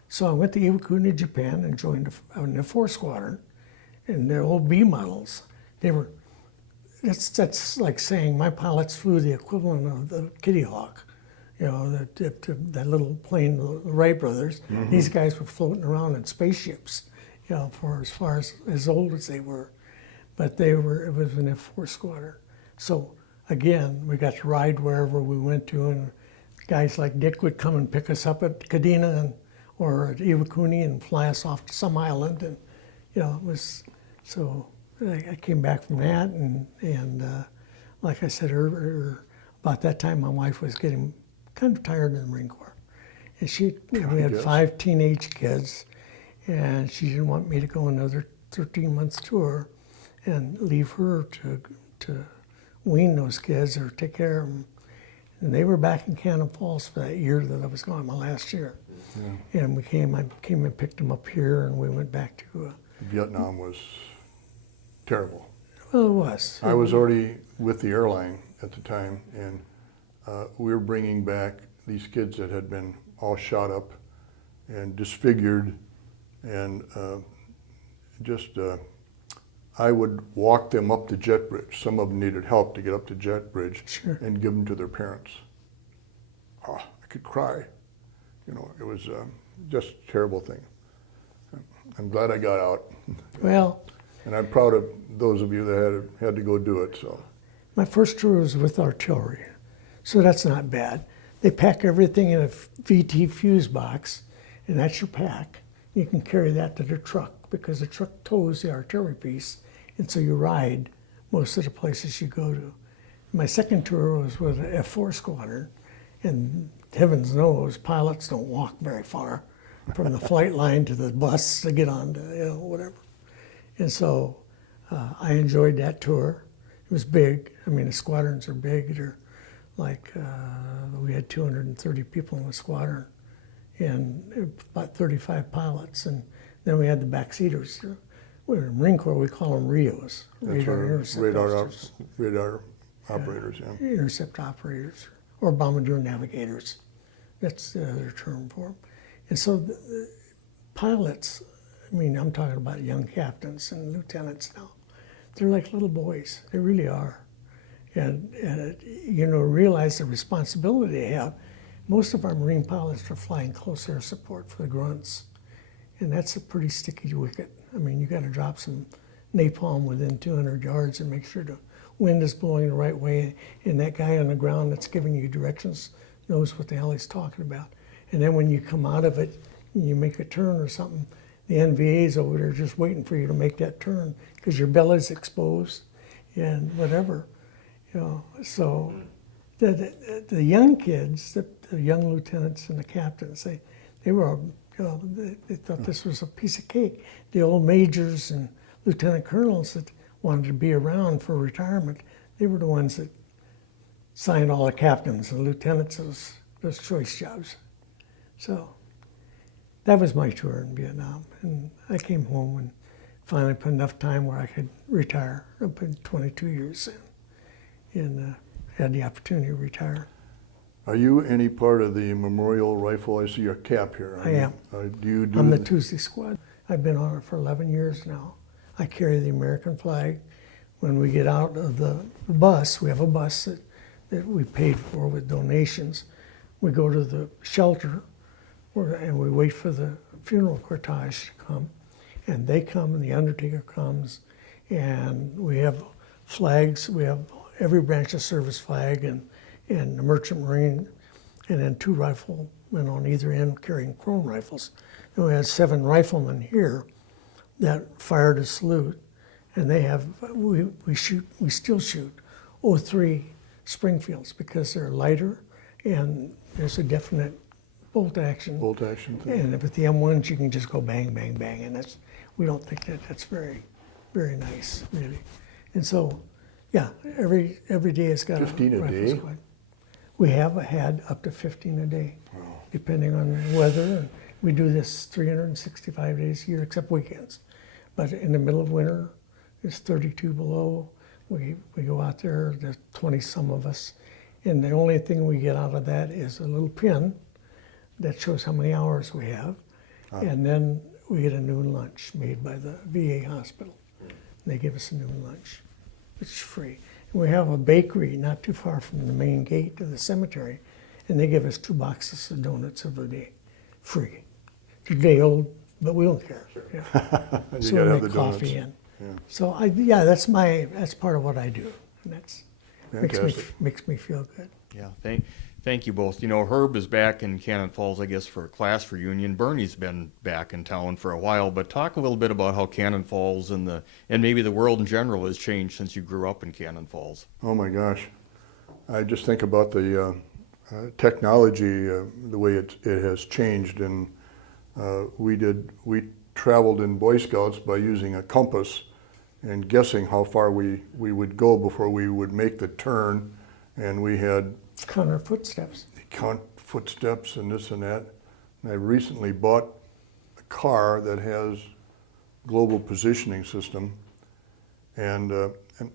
So I went to Iwakuni, Japan, and joined the 4 Squadron. And their old B models, that's like saying my pilots flew the equivalent of the Kitty Hawk. That little plane, the Wright brothers. Mm-hmm. These guys were floating around in spaceships, for as far as old as they were. But it was in a 4 Squadron. So again, we got to ride wherever we went to, and guys like Dick would come and pick us up at Kadena or at Iwakuni and fly us off to some island. And, it was, so I came back from that, and like I said earlier, about that time my wife was getting kind of tired of the Marine Corps. And we had 5 teenage kids, and she didn't want me to go another 13 months tour and leave her to wean those kids or take care of them. And they were back in Cannon Falls for that year that I was gone, my last year. Yeah. And I came and picked them up here, and we went back to... Vietnam was terrible. Well, it was. I was already with the airline at the time, and we were bringing back these kids that had been all shot up and disfigured and just I would walk them up to Jet Bridge. Some of them needed help to get up to Jet Bridge, Sure. and give them to their parents. Oh, I could cry. You know, it was just a terrible thing. I'm glad I got out, Well, and I'm proud of those of you that had to go do it. So, my first tour was with artillery, so that's not bad. They pack everything in a VT fuse box, and that's your pack. You can carry that to the truck because the truck tows the artillery piece, and so you ride most of the places you go to. My second tour was with an F-4 squadron, and heavens knows pilots don't walk very far from the flight line to the bus to get on to, you know, whatever. And so I enjoyed that tour. It was big. I mean, the squadrons are big. They're like, we had 230 people in the squadron and about 35 pilots. And then we had the backseaters. We're in Marine Corps, we call them RIOs. that's Radar our intercept radar officers. operators. Yeah. Intercept operators or bombardier navigators. That's the other term for them. And so the pilots, I mean, I'm talking about young captains and lieutenants now. They're like little boys. They really are. And you know, realize the responsibility they have. Most of our Marine pilots are flying close air support for the grunts. And that's a pretty sticky wicket. I mean, you got to drop some napalm within 200 yards and make sure the wind is blowing the right way. And that guy on the ground that's giving you directions knows what the hell he's talking about. And then when you come out of it, and you make a turn or something, the NVA's over there just waiting for you to make that turn because your belly's exposed and whatever, you know. So the young kids, the young lieutenants and the captains, they were, you know, they thought this was a piece of cake. The old majors and lieutenant colonels that wanted to be around for retirement, they were the ones that signed all the captains and lieutenants those choice jobs. So that was my tour in Vietnam. And I came home and finally put enough time where I could retire. I've been 22 years in, and had the opportunity to retire. Are you any part of the Memorial Rifle? I see your cap here. I am. Do you do I'm the Tuesday Squad. I've been on it for 11 years now. I carry the American flag. When we get out of the bus, we have a bus that we paid for with donations. We go to the shelter and we wait for the funeral cortege to come. And they come and the undertaker comes and we have flags. We have every branch of service flag and the Merchant Marine, and then 2 riflemen on either end carrying chrome rifles. And we had 7 riflemen here that fired a salute, and they have, we still shoot 03 Springfields because they're lighter and there's a definite bolt action. bolt action thing? And with the M1s, you can just go bang, bang, bang, and we don't think that's very, very nice, really. And so, yeah, every day it's got 15 a rifle day? squad. We have had up to 15 a day, depending on the weather. And we do this 365 days a year, except weekends. But in the middle of winter, it's 32 below. We go out there, there's 20 some of us. And the only thing we get out of that is a little pin that shows how many hours we have. And then we get a noon lunch made by the VA hospital. They give us a noon lunch, which is free. And we have a bakery not too far from the main gate to the cemetery, and they give us 2 boxes of donuts every day, free. It's a day old, but we don't care. Yeah. You So gotta we have make the coffee donuts. in. Yeah. So that's part of what I do, and that's Fantastic. makes me feel good. Yeah, thank you both. You know, Herb is back in Cannon Falls, I guess, for a class reunion. Bernie's been back in town for a while, but talk a little bit about how Cannon Falls and maybe the world in general has changed since you grew up in Cannon Falls. Oh my gosh. I just think about the technology, the way it has changed. And we traveled in Boy Scouts by using a compass and guessing how far we would go before we would make the turn. And we had Count our footsteps. count footsteps and this and that. And I recently bought a car that has global positioning system. And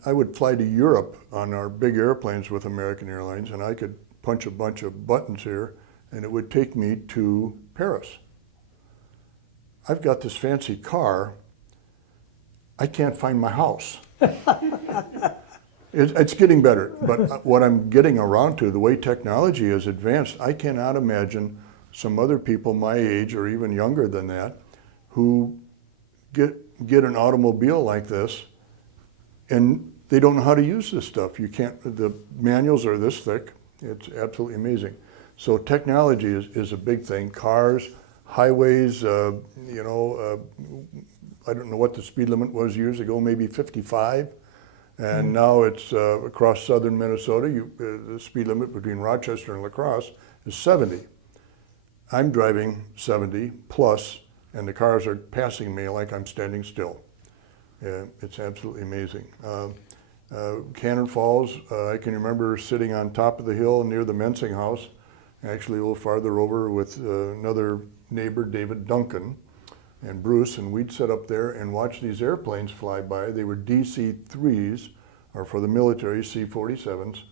I would fly to Europe on our big airplanes with American Airlines, and I could punch a bunch of buttons here, and it would take me to Paris. I've got this fancy car, I can't find my house. It's getting better, but what I'm getting around to, the way technology has advanced, I cannot imagine some other people my age or even younger than that who get an automobile like this and they don't know how to use this stuff. You can't, the manuals are this thick. It's absolutely amazing. So technology is a big thing. Cars, highways, I don't know what the speed limit was years ago, maybe 55. And now it's across southern Minnesota, the speed limit between Rochester and La Crosse is 70. I'm driving 70 plus, and the cars are passing me like I'm standing still. It's absolutely amazing. Cannon Falls, I can remember sitting on top of the hill near the Mensing house, actually a little farther over with another neighbor, David Duncan, and Bruce, and we'd sit up there and watch these airplanes fly by. They were DC-3s, or for the military, C-47s.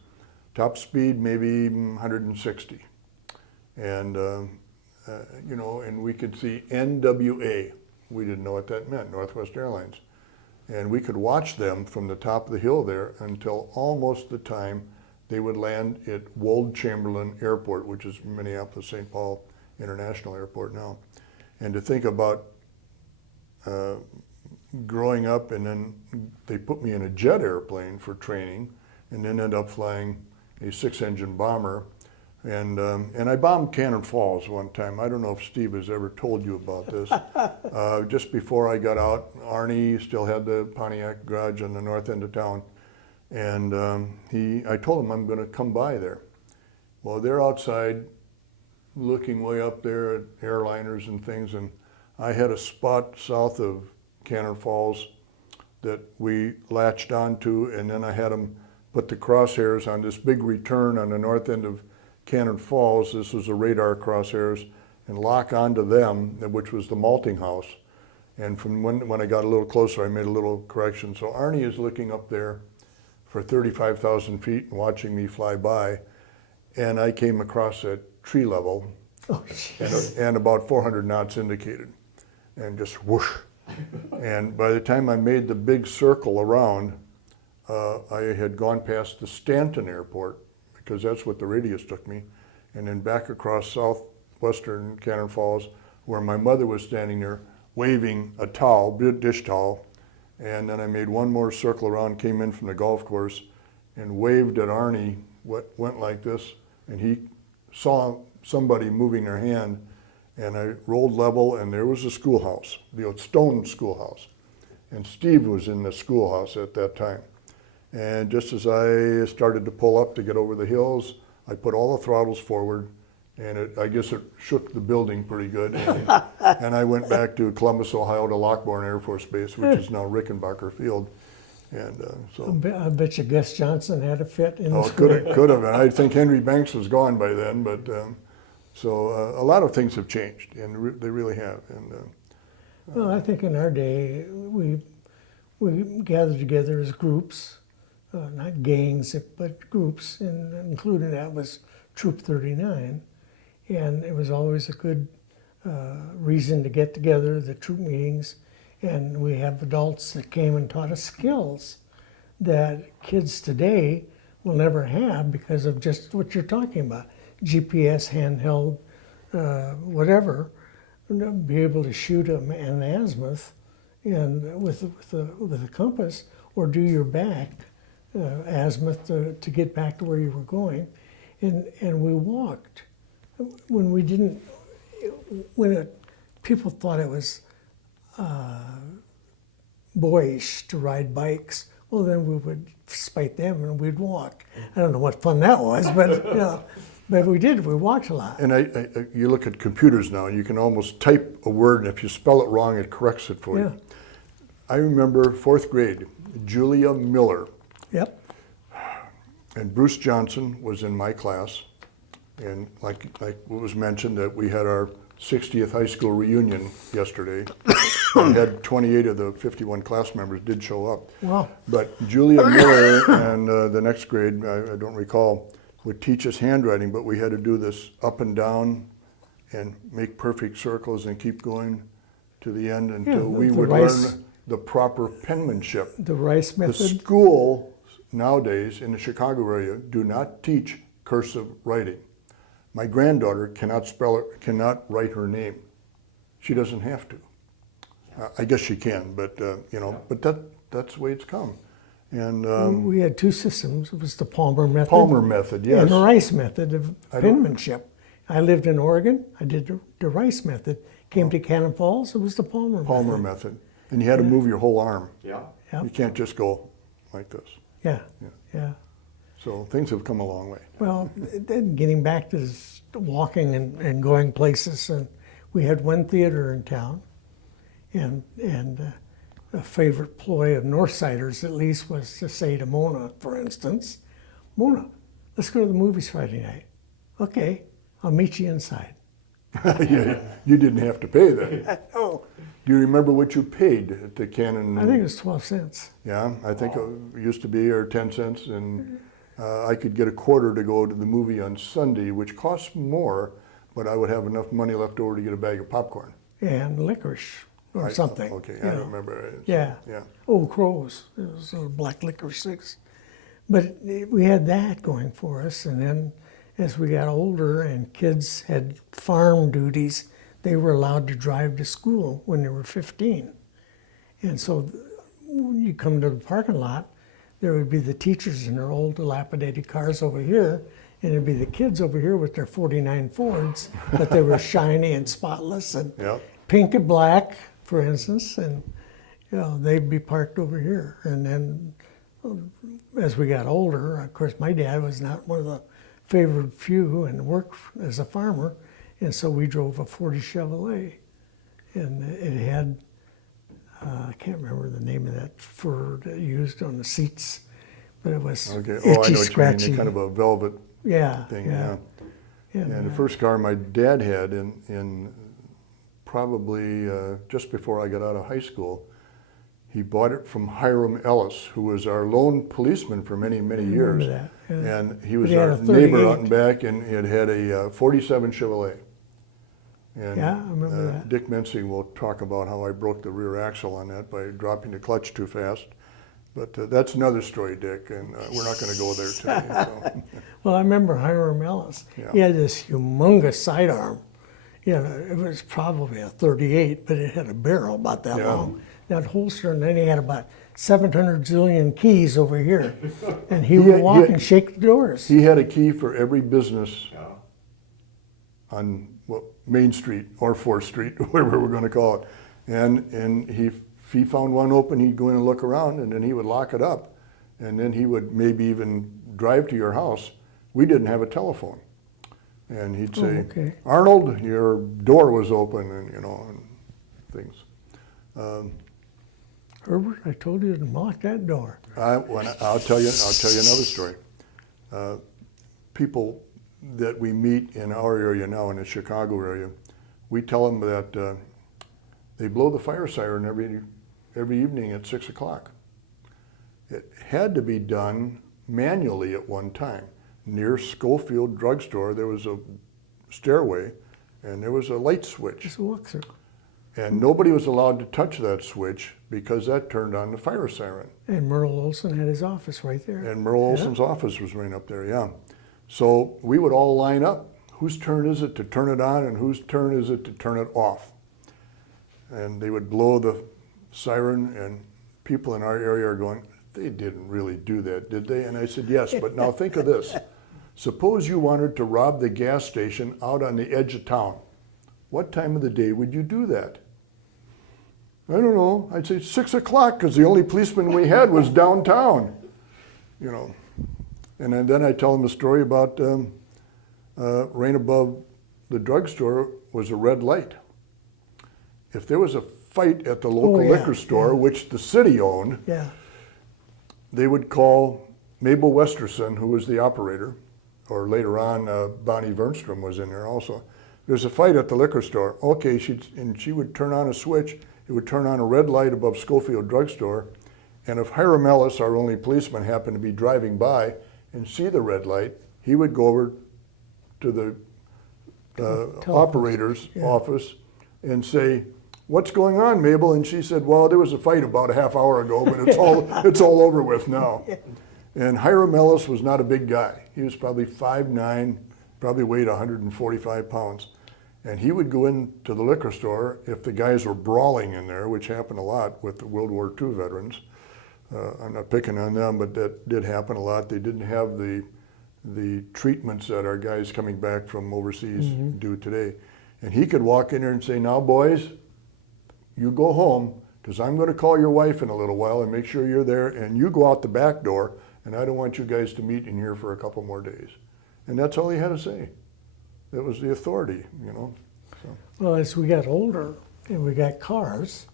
Top speed, maybe 160. And, and we could see NWA. We didn't know what that meant, Northwest Airlines. And we could watch them from the top of the hill there until almost the time they would land at Wold Chamberlain Airport, which is Minneapolis-St. Paul International Airport now. And to think about growing up, and then they put me in a jet airplane for training, and then ended up flying a 6-engine bomber. And I bombed Cannon Falls one time. I don't know if Steve has ever told you about this. Just before I got out, Arnie still had the Pontiac garage on the north end of town. And I told him I'm going to come by there. Well, they're outside looking way up there at airliners and things, and I had a spot south of Cannon Falls that we latched onto, and then I had them put the crosshairs on this big return on the north end of Cannon Falls. This was a radar crosshairs, and lock onto them, which was the malting house. And from when I got a little closer, I made a little correction. So Arnie is looking up there for 35,000 feet and watching me fly by, and I came across at tree level, and about 400 knots indicated, and just whoosh. And by the time I made the big circle around, I had gone past the Stanton Airport, because that's what the radius took me, and then back across southwestern Cannon Falls, where my mother was standing there waving a towel, dish towel, and then I made one more circle around, came in from the golf course, and waved at Arnie, went like this, and he saw somebody moving their hand, and I rolled level, and there was a schoolhouse, the old stone schoolhouse. And Steve was in the schoolhouse at that time. And just as I started to pull up to get over the hills, I put all the throttles forward, and I guess it shook the building pretty good. And I went back to Columbus, Ohio, to Lockbourne Air Force Base, which is now Rickenbacker Field. And I bet you Gus Johnson had a fit in the oh, school. could have. And I think Henry Banks was gone by then, but so a lot of things have changed, and they really have. And well, I think in our day we gathered together as groups, not gangs, but groups, and including that was Troop 39, and it was always a good reason to get together, the troop meetings, and we have adults that came and taught us skills that kids today will never have because of just what you're talking about. GPS, handheld, whatever, be able to shoot an azimuth and with a compass, or do your back azimuth to get back to where you were going, and we walked when people thought it was boyish to ride bikes. Well, then we would spite them and we'd walk. I don't know what fun that was, but but we did. We walked a lot. And you look at computers now, and you can almost type a word, and if you spell it wrong, it corrects it for you. I remember 4th grade, Julia Miller. Yep. And Bruce Johnson was in my class, and like what was mentioned, that we had our 60th high school reunion yesterday. We had 28 of the 51 class members did show up. Wow. But Julia Miller and the next grade, I don't recall, would teach us handwriting, but we had to do this up and down and make perfect circles and keep going to the end until we would learn the proper penmanship. The Rice The method. school nowadays in the Chicago area do not teach cursive writing. My granddaughter cannot write her name. She doesn't have to. I guess she can, but but that's the way it's come. And We had two systems. It was the Palmer method. Palmer method, yes. And the Rice method of I don't- penmanship. I lived in Oregon. I did the Rice method. Came to Cannon Falls. It was the Palmer Palmer method. method, and you had to move your whole arm. Yeah. Yeah. You can't just go like this. Yeah. Yeah. Yeah. So things have come a long way. Well, then getting back to this walking and going places, and we had one theater in town, and a favorite ploy of Northsiders at least was to say to Mona, for instance, Mona, let's go to the movies Friday night. Okay, I'll meet you inside. You didn't have to pay that. Oh, Do you remember what you paid at the Cannon? I think it was 12 cents. Yeah, I think it used to be, or 10 cents, and I could get a quarter to go to the movie on Sunday, which costs more, but I would have enough money left over to get a bag of popcorn. And licorice or something. Okay, you I know. remember it. Yeah. Yeah. Old Crows. It was little black licorice sticks. But we had that going for us. And then as we got older and kids had farm duties, they were allowed to drive to school when they were 15. And so when you come to the parking lot, there would be the teachers in their old dilapidated cars over here, and it'd be the kids over here with their 49 Fords, but they were shiny and spotless and Yep. pink and black, for instance, and they'd be parked over here. And then as we got older, of course, my dad was not one of the favored few and worked as a farmer, and so we drove a 40 Chevrolet, and it had I can't remember the name of that fur that you used on the seats, but it was Okay. itchy, Oh, I know what you mean. scratchy. The kind of a velvet Yeah, thing. yeah. Yeah. And the first car my dad had in probably just before I got out of high school, he bought it from Hiram Ellis, who was our lone policeman for many, many years. remember that, yeah. And he was He had our a neighbor out 38. and back, and it had a 47 Chevrolet. And, Yeah, I remember that. Dick Mensing will talk about how I broke the rear axle on that by dropping the clutch too fast. But that's another story, Dick, and we're not going to go there today. So. Well, I remember Hiram Ellis. Yeah. He had this humongous sidearm. It was probably a 38, but it had a barrel about that Yeah. long. That holster, and then he had about 700 zillion keys over here. And he would had- walk and shake the doors. He had a key for every business on Main Street or 4th Street, whatever we're going to call it. And if he found one open, he'd go in and look around, and then he would lock it up. And then he would maybe even drive to your house. We didn't have a telephone. And he'd say, okay. Arnold, your door was open, and things. Herbert, I told you to lock that door. I'll tell you another story. People that we meet in our area now, in the Chicago area, we tell them that they blow the fire siren every evening at 6 o'clock. It had to be done manually at one time. Near Schofield Drugstore, there was a stairway, and there was a light switch. Just walk through. And nobody was allowed to touch that switch because that turned on the fire siren. And Merle Olson had his office right there. And Merle Olson's office was right up there, yeah. So we would all line up. Whose turn is it to turn it on, and whose turn is it to turn it off? And they would blow the siren, and people in our area are going, they didn't really do that, did they? And I said, yes, but now think of this. Suppose you wanted to rob the gas station out on the edge of town. What time of the day would you do that? I don't know. I'd say 6 o'clock, because the only policeman we had was downtown. And then I tell them a story about right above the drugstore was a red light. If there was a fight at the local liquor store, which the city owned, Yeah. they would call Mabel Westerson, who was the operator, or later on Bonnie Vernstrom was in there also. There's a fight at the liquor store. Okay, she would turn on a switch. It would turn on a red light above Schofield Drugstore. And if Hiram Ellis, our only policeman, happened to be driving by and see the red light, he would go over to the operator's office and say, what's going on, Mabel? And she said, well, there was a fight about a half hour ago, but it's all over with now. And Hiram Ellis was not a big guy. He was probably 5'9", probably weighed 145 pounds. And he would go into the liquor store if the guys were brawling in there, which happened a lot with the World War II veterans. I'm not picking on them, but that did happen a lot. They didn't have the treatments that our guys coming back from overseas do today. And he could walk in there and say, now boys, you go home, because I'm going to call your wife in a little while and make sure you're there, and you go out the back door, and I don't want you guys to meet in here for a couple more days. And that's all he had to say. That was the authority, you know. So. Well, as we got older and we got cars,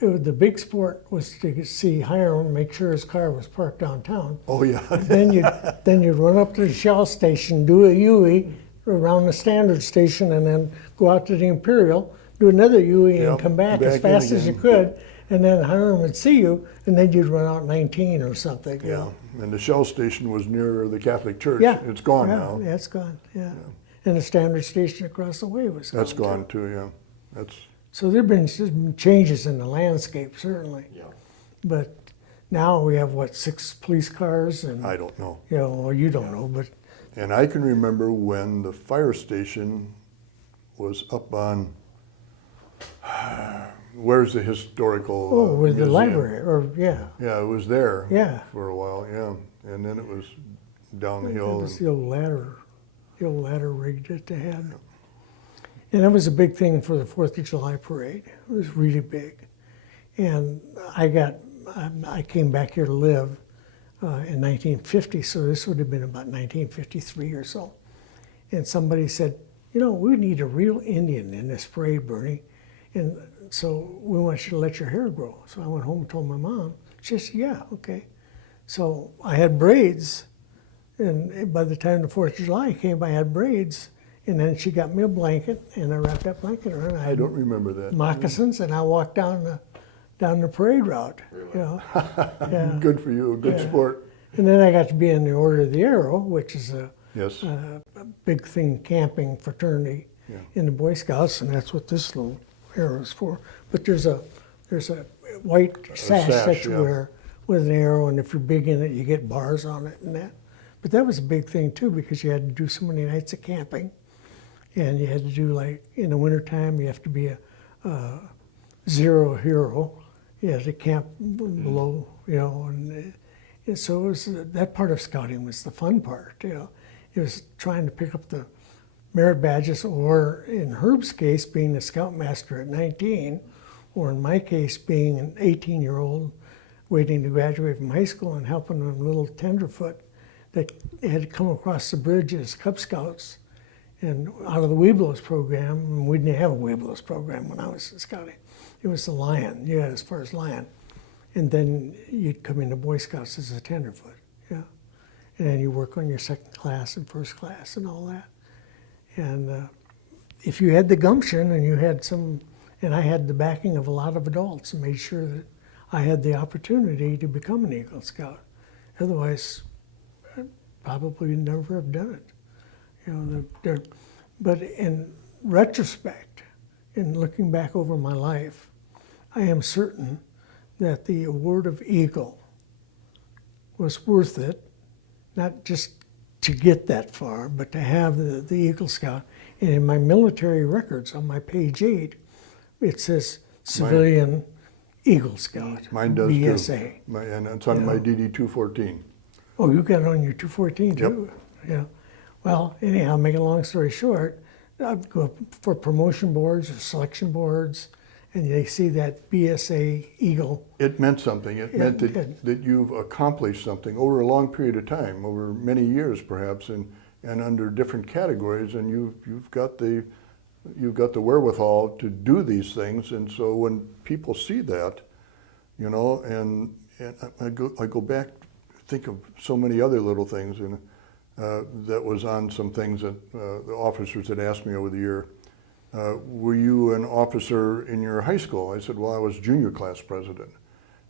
the big sport was to see Hiram, make sure his car was parked downtown. Oh yeah. then you'd run up to the Shell station, do a U-E around the Standard station, and then go out to the Imperial, do another U-E, and come back as fast as you could. And then Hiram would see you, and then you'd run out 19 or something. Yeah, you know? and the Shell station was near the Catholic Church. Yeah, It's gone now. Yeah, it's gone. Yeah. And the Standard station across the way was gone. That's gone too. Yeah, that's. So there've been some changes in the landscape, certainly. Yeah. But now we have, what, 6 police cars? And I don't know. you know, well, you don't know, but And I can remember when the fire station was up on. Where's the historical? with the museum? library, or yeah. Yeah, it was there. Yeah. For a while, yeah, and then it was down the It hill. was the old ladder rig that they had. And that was a big thing for the 4th of July parade. It was really big. And I came back here to live in 1950, so this would have been about 1953 or so. And somebody said, you know, we need a real Indian in this parade, Bernie. And so we want you to let your hair grow. So I went home and told my mom. She said, yeah, okay. So I had braids. And by the time the 4th of July came, I had braids. And then she got me a blanket, and I wrapped that blanket around. I don't remember that. Moccasins, and I walked down the parade route. You know. Yeah. Good for you, good sport. And then I got to be in the Order of the Arrow, which is a Yes. big thing, camping fraternity in the Boy Scouts, and that's what this little arrow is for. But there's a white sash that you wear with an arrow, and if you're big in it, you get bars on it and that. But that was a big thing too, because you had to do so many nights of camping, and you had to do, like, in the wintertime, you have to be a zero hero. You had to camp below, you know, and so it was, that part of scouting was the fun part, you know. It was trying to pick up the merit badges, or in Herb's case, being a scoutmaster at 19, or in my case, being an 18-year-old waiting to graduate from high school and helping a little tenderfoot that had come across the bridge as Cub Scouts and out of the Webelos program. And we didn't have a Webelos program when I was scouting. It was the Lion, yeah, as far as Lion. And then you'd come into Boy Scouts as a tenderfoot, yeah. And then you work on your second class and first class and all that. And if you had the gumption and you had and I had the backing of a lot of adults and made sure that I had the opportunity to become an Eagle Scout. Otherwise, I'd probably never have done it. You know, but in retrospect, in looking back over my life, I am certain that the award of Eagle was worth it, not just to get that far, but to have the Eagle Scout. And in my military records on my page 8, it says civilian Eagle Scout. Mine does BSA. too. And it's on my DD 214. Oh, you got it on your 214 too? Yep. Yeah. Well, anyhow, make a long story short, I'd go up for promotion boards or selection boards, and they see that BSA Eagle. It meant something. It meant that you've accomplished something over a long period of time, over many years perhaps, and under different categories, and you've got the wherewithal to do these things. And so when people see that, you know, and I go back, think of so many other little things, and that was on some things that the officers had asked me over the year. Were you an officer in your high school? I said, well, I was junior class president,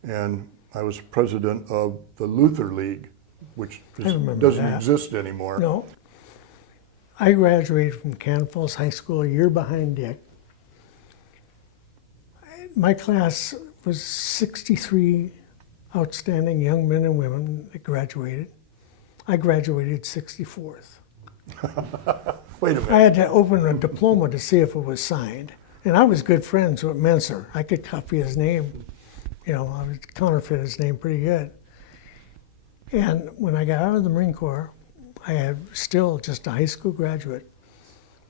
and I was president of the Luther League, which doesn't exist anymore. No. I graduated from Cannon Falls High School a year behind Dick. my class was 63 outstanding young men and women that graduated. I graduated 64th. Wait a minute. I had to open a diploma to see if it was signed. And I was good friends with Menser. I could copy his name. You know, I would counterfeit his name pretty good. And when I got out of the Marine Corps, I had still just a high school graduate.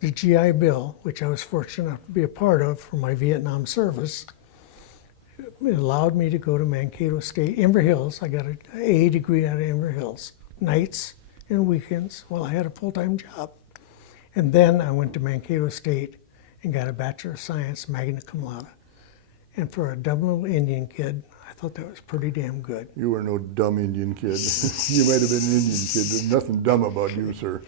The GI Bill, which I was fortunate enough to be a part of for my Vietnam service, it allowed me to go to Mankato State, Inver Hills. I got an A degree out of Inver Hills, nights and weekends while I had a full-time job. And then I went to Mankato State and got a Bachelor of Science, magna cum laude. And for a dumb little Indian kid, I thought that was pretty damn good. You were no dumb Indian kid. You might have been an Indian kid. There's nothing dumb about you, sir.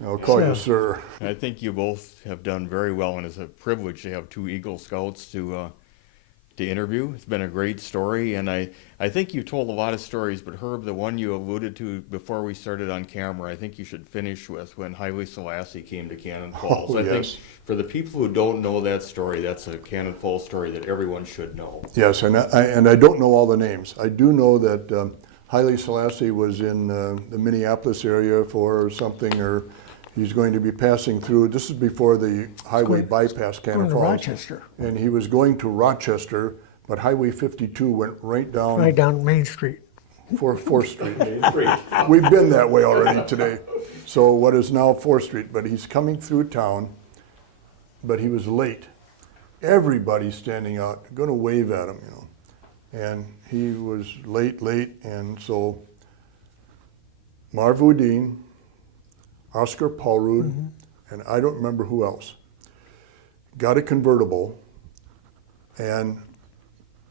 I'll call you sir. I think you both have done very well, and it's a privilege to have two Eagle Scouts to interview. It's been a great story, and I think you told a lot of stories, but Herb, the one you alluded to before we started on camera, I think you should finish with when Haile Selassie came to Cannon Falls. Oh, I yes. think for the people who don't know that story, that's a Cannon Falls story that everyone should know. Yes, and I don't know all the names. I do know that Haile Selassie was in the Minneapolis area for something, or he's going to be passing through. This is before the highway bypassed Cannon Going to Falls. Rochester, And he was going to Rochester, but Highway 52 went right down right down Main Street. 4th Street. We've been that way already today. So what is now 4th Street, but he's coming through town, but he was late. Everybody's standing out, going to wave at him, you know. And he was late, and so Marv Woodine, Oscar Paulrud, and I don't remember who else, got a convertible and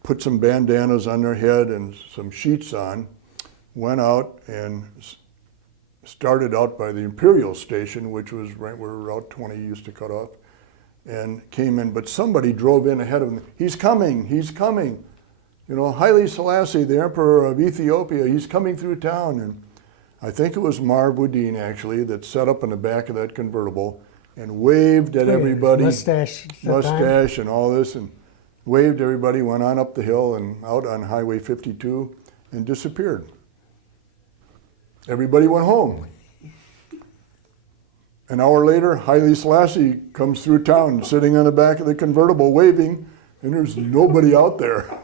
put some bandanas on their head and some sheets on, went out and started out by the Imperial Station, which was right where Route 20 used to cut off, and came in, but somebody drove in ahead of him. He's coming. You know, Haile Selassie, the Emperor of Ethiopia, he's coming through town. And I think it was Marv Woodine, actually, that sat up in the back of that convertible and waved at everybody. Mustache. And all this, and waved everybody, went on up the hill and out on Highway 52 and disappeared. Everybody went home. An hour later, Haile Selassie comes through town, sitting on the back of the convertible, waving, and there's nobody out there.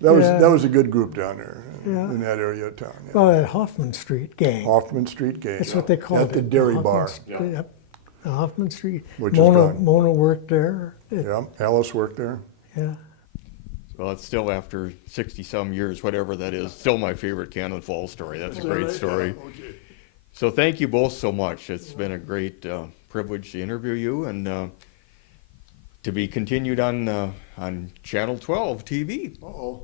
That was a good group down there in that area of town. Yeah. Well, that Hoffman Street gang. Hoffman Street Gang. That's what they called it. At the dairy Hoffman bar. Yep. The Hoffman Street. Which is gone. Mona worked there. Yeah, Alice worked there. Yeah. Well, it's still after 60-some years, whatever that is, still my favorite Cannon Falls story. That's a great story. Okay. So thank you both so much. It's been a great privilege to interview you, and to be continued on Channel 12 TV. Uh-oh.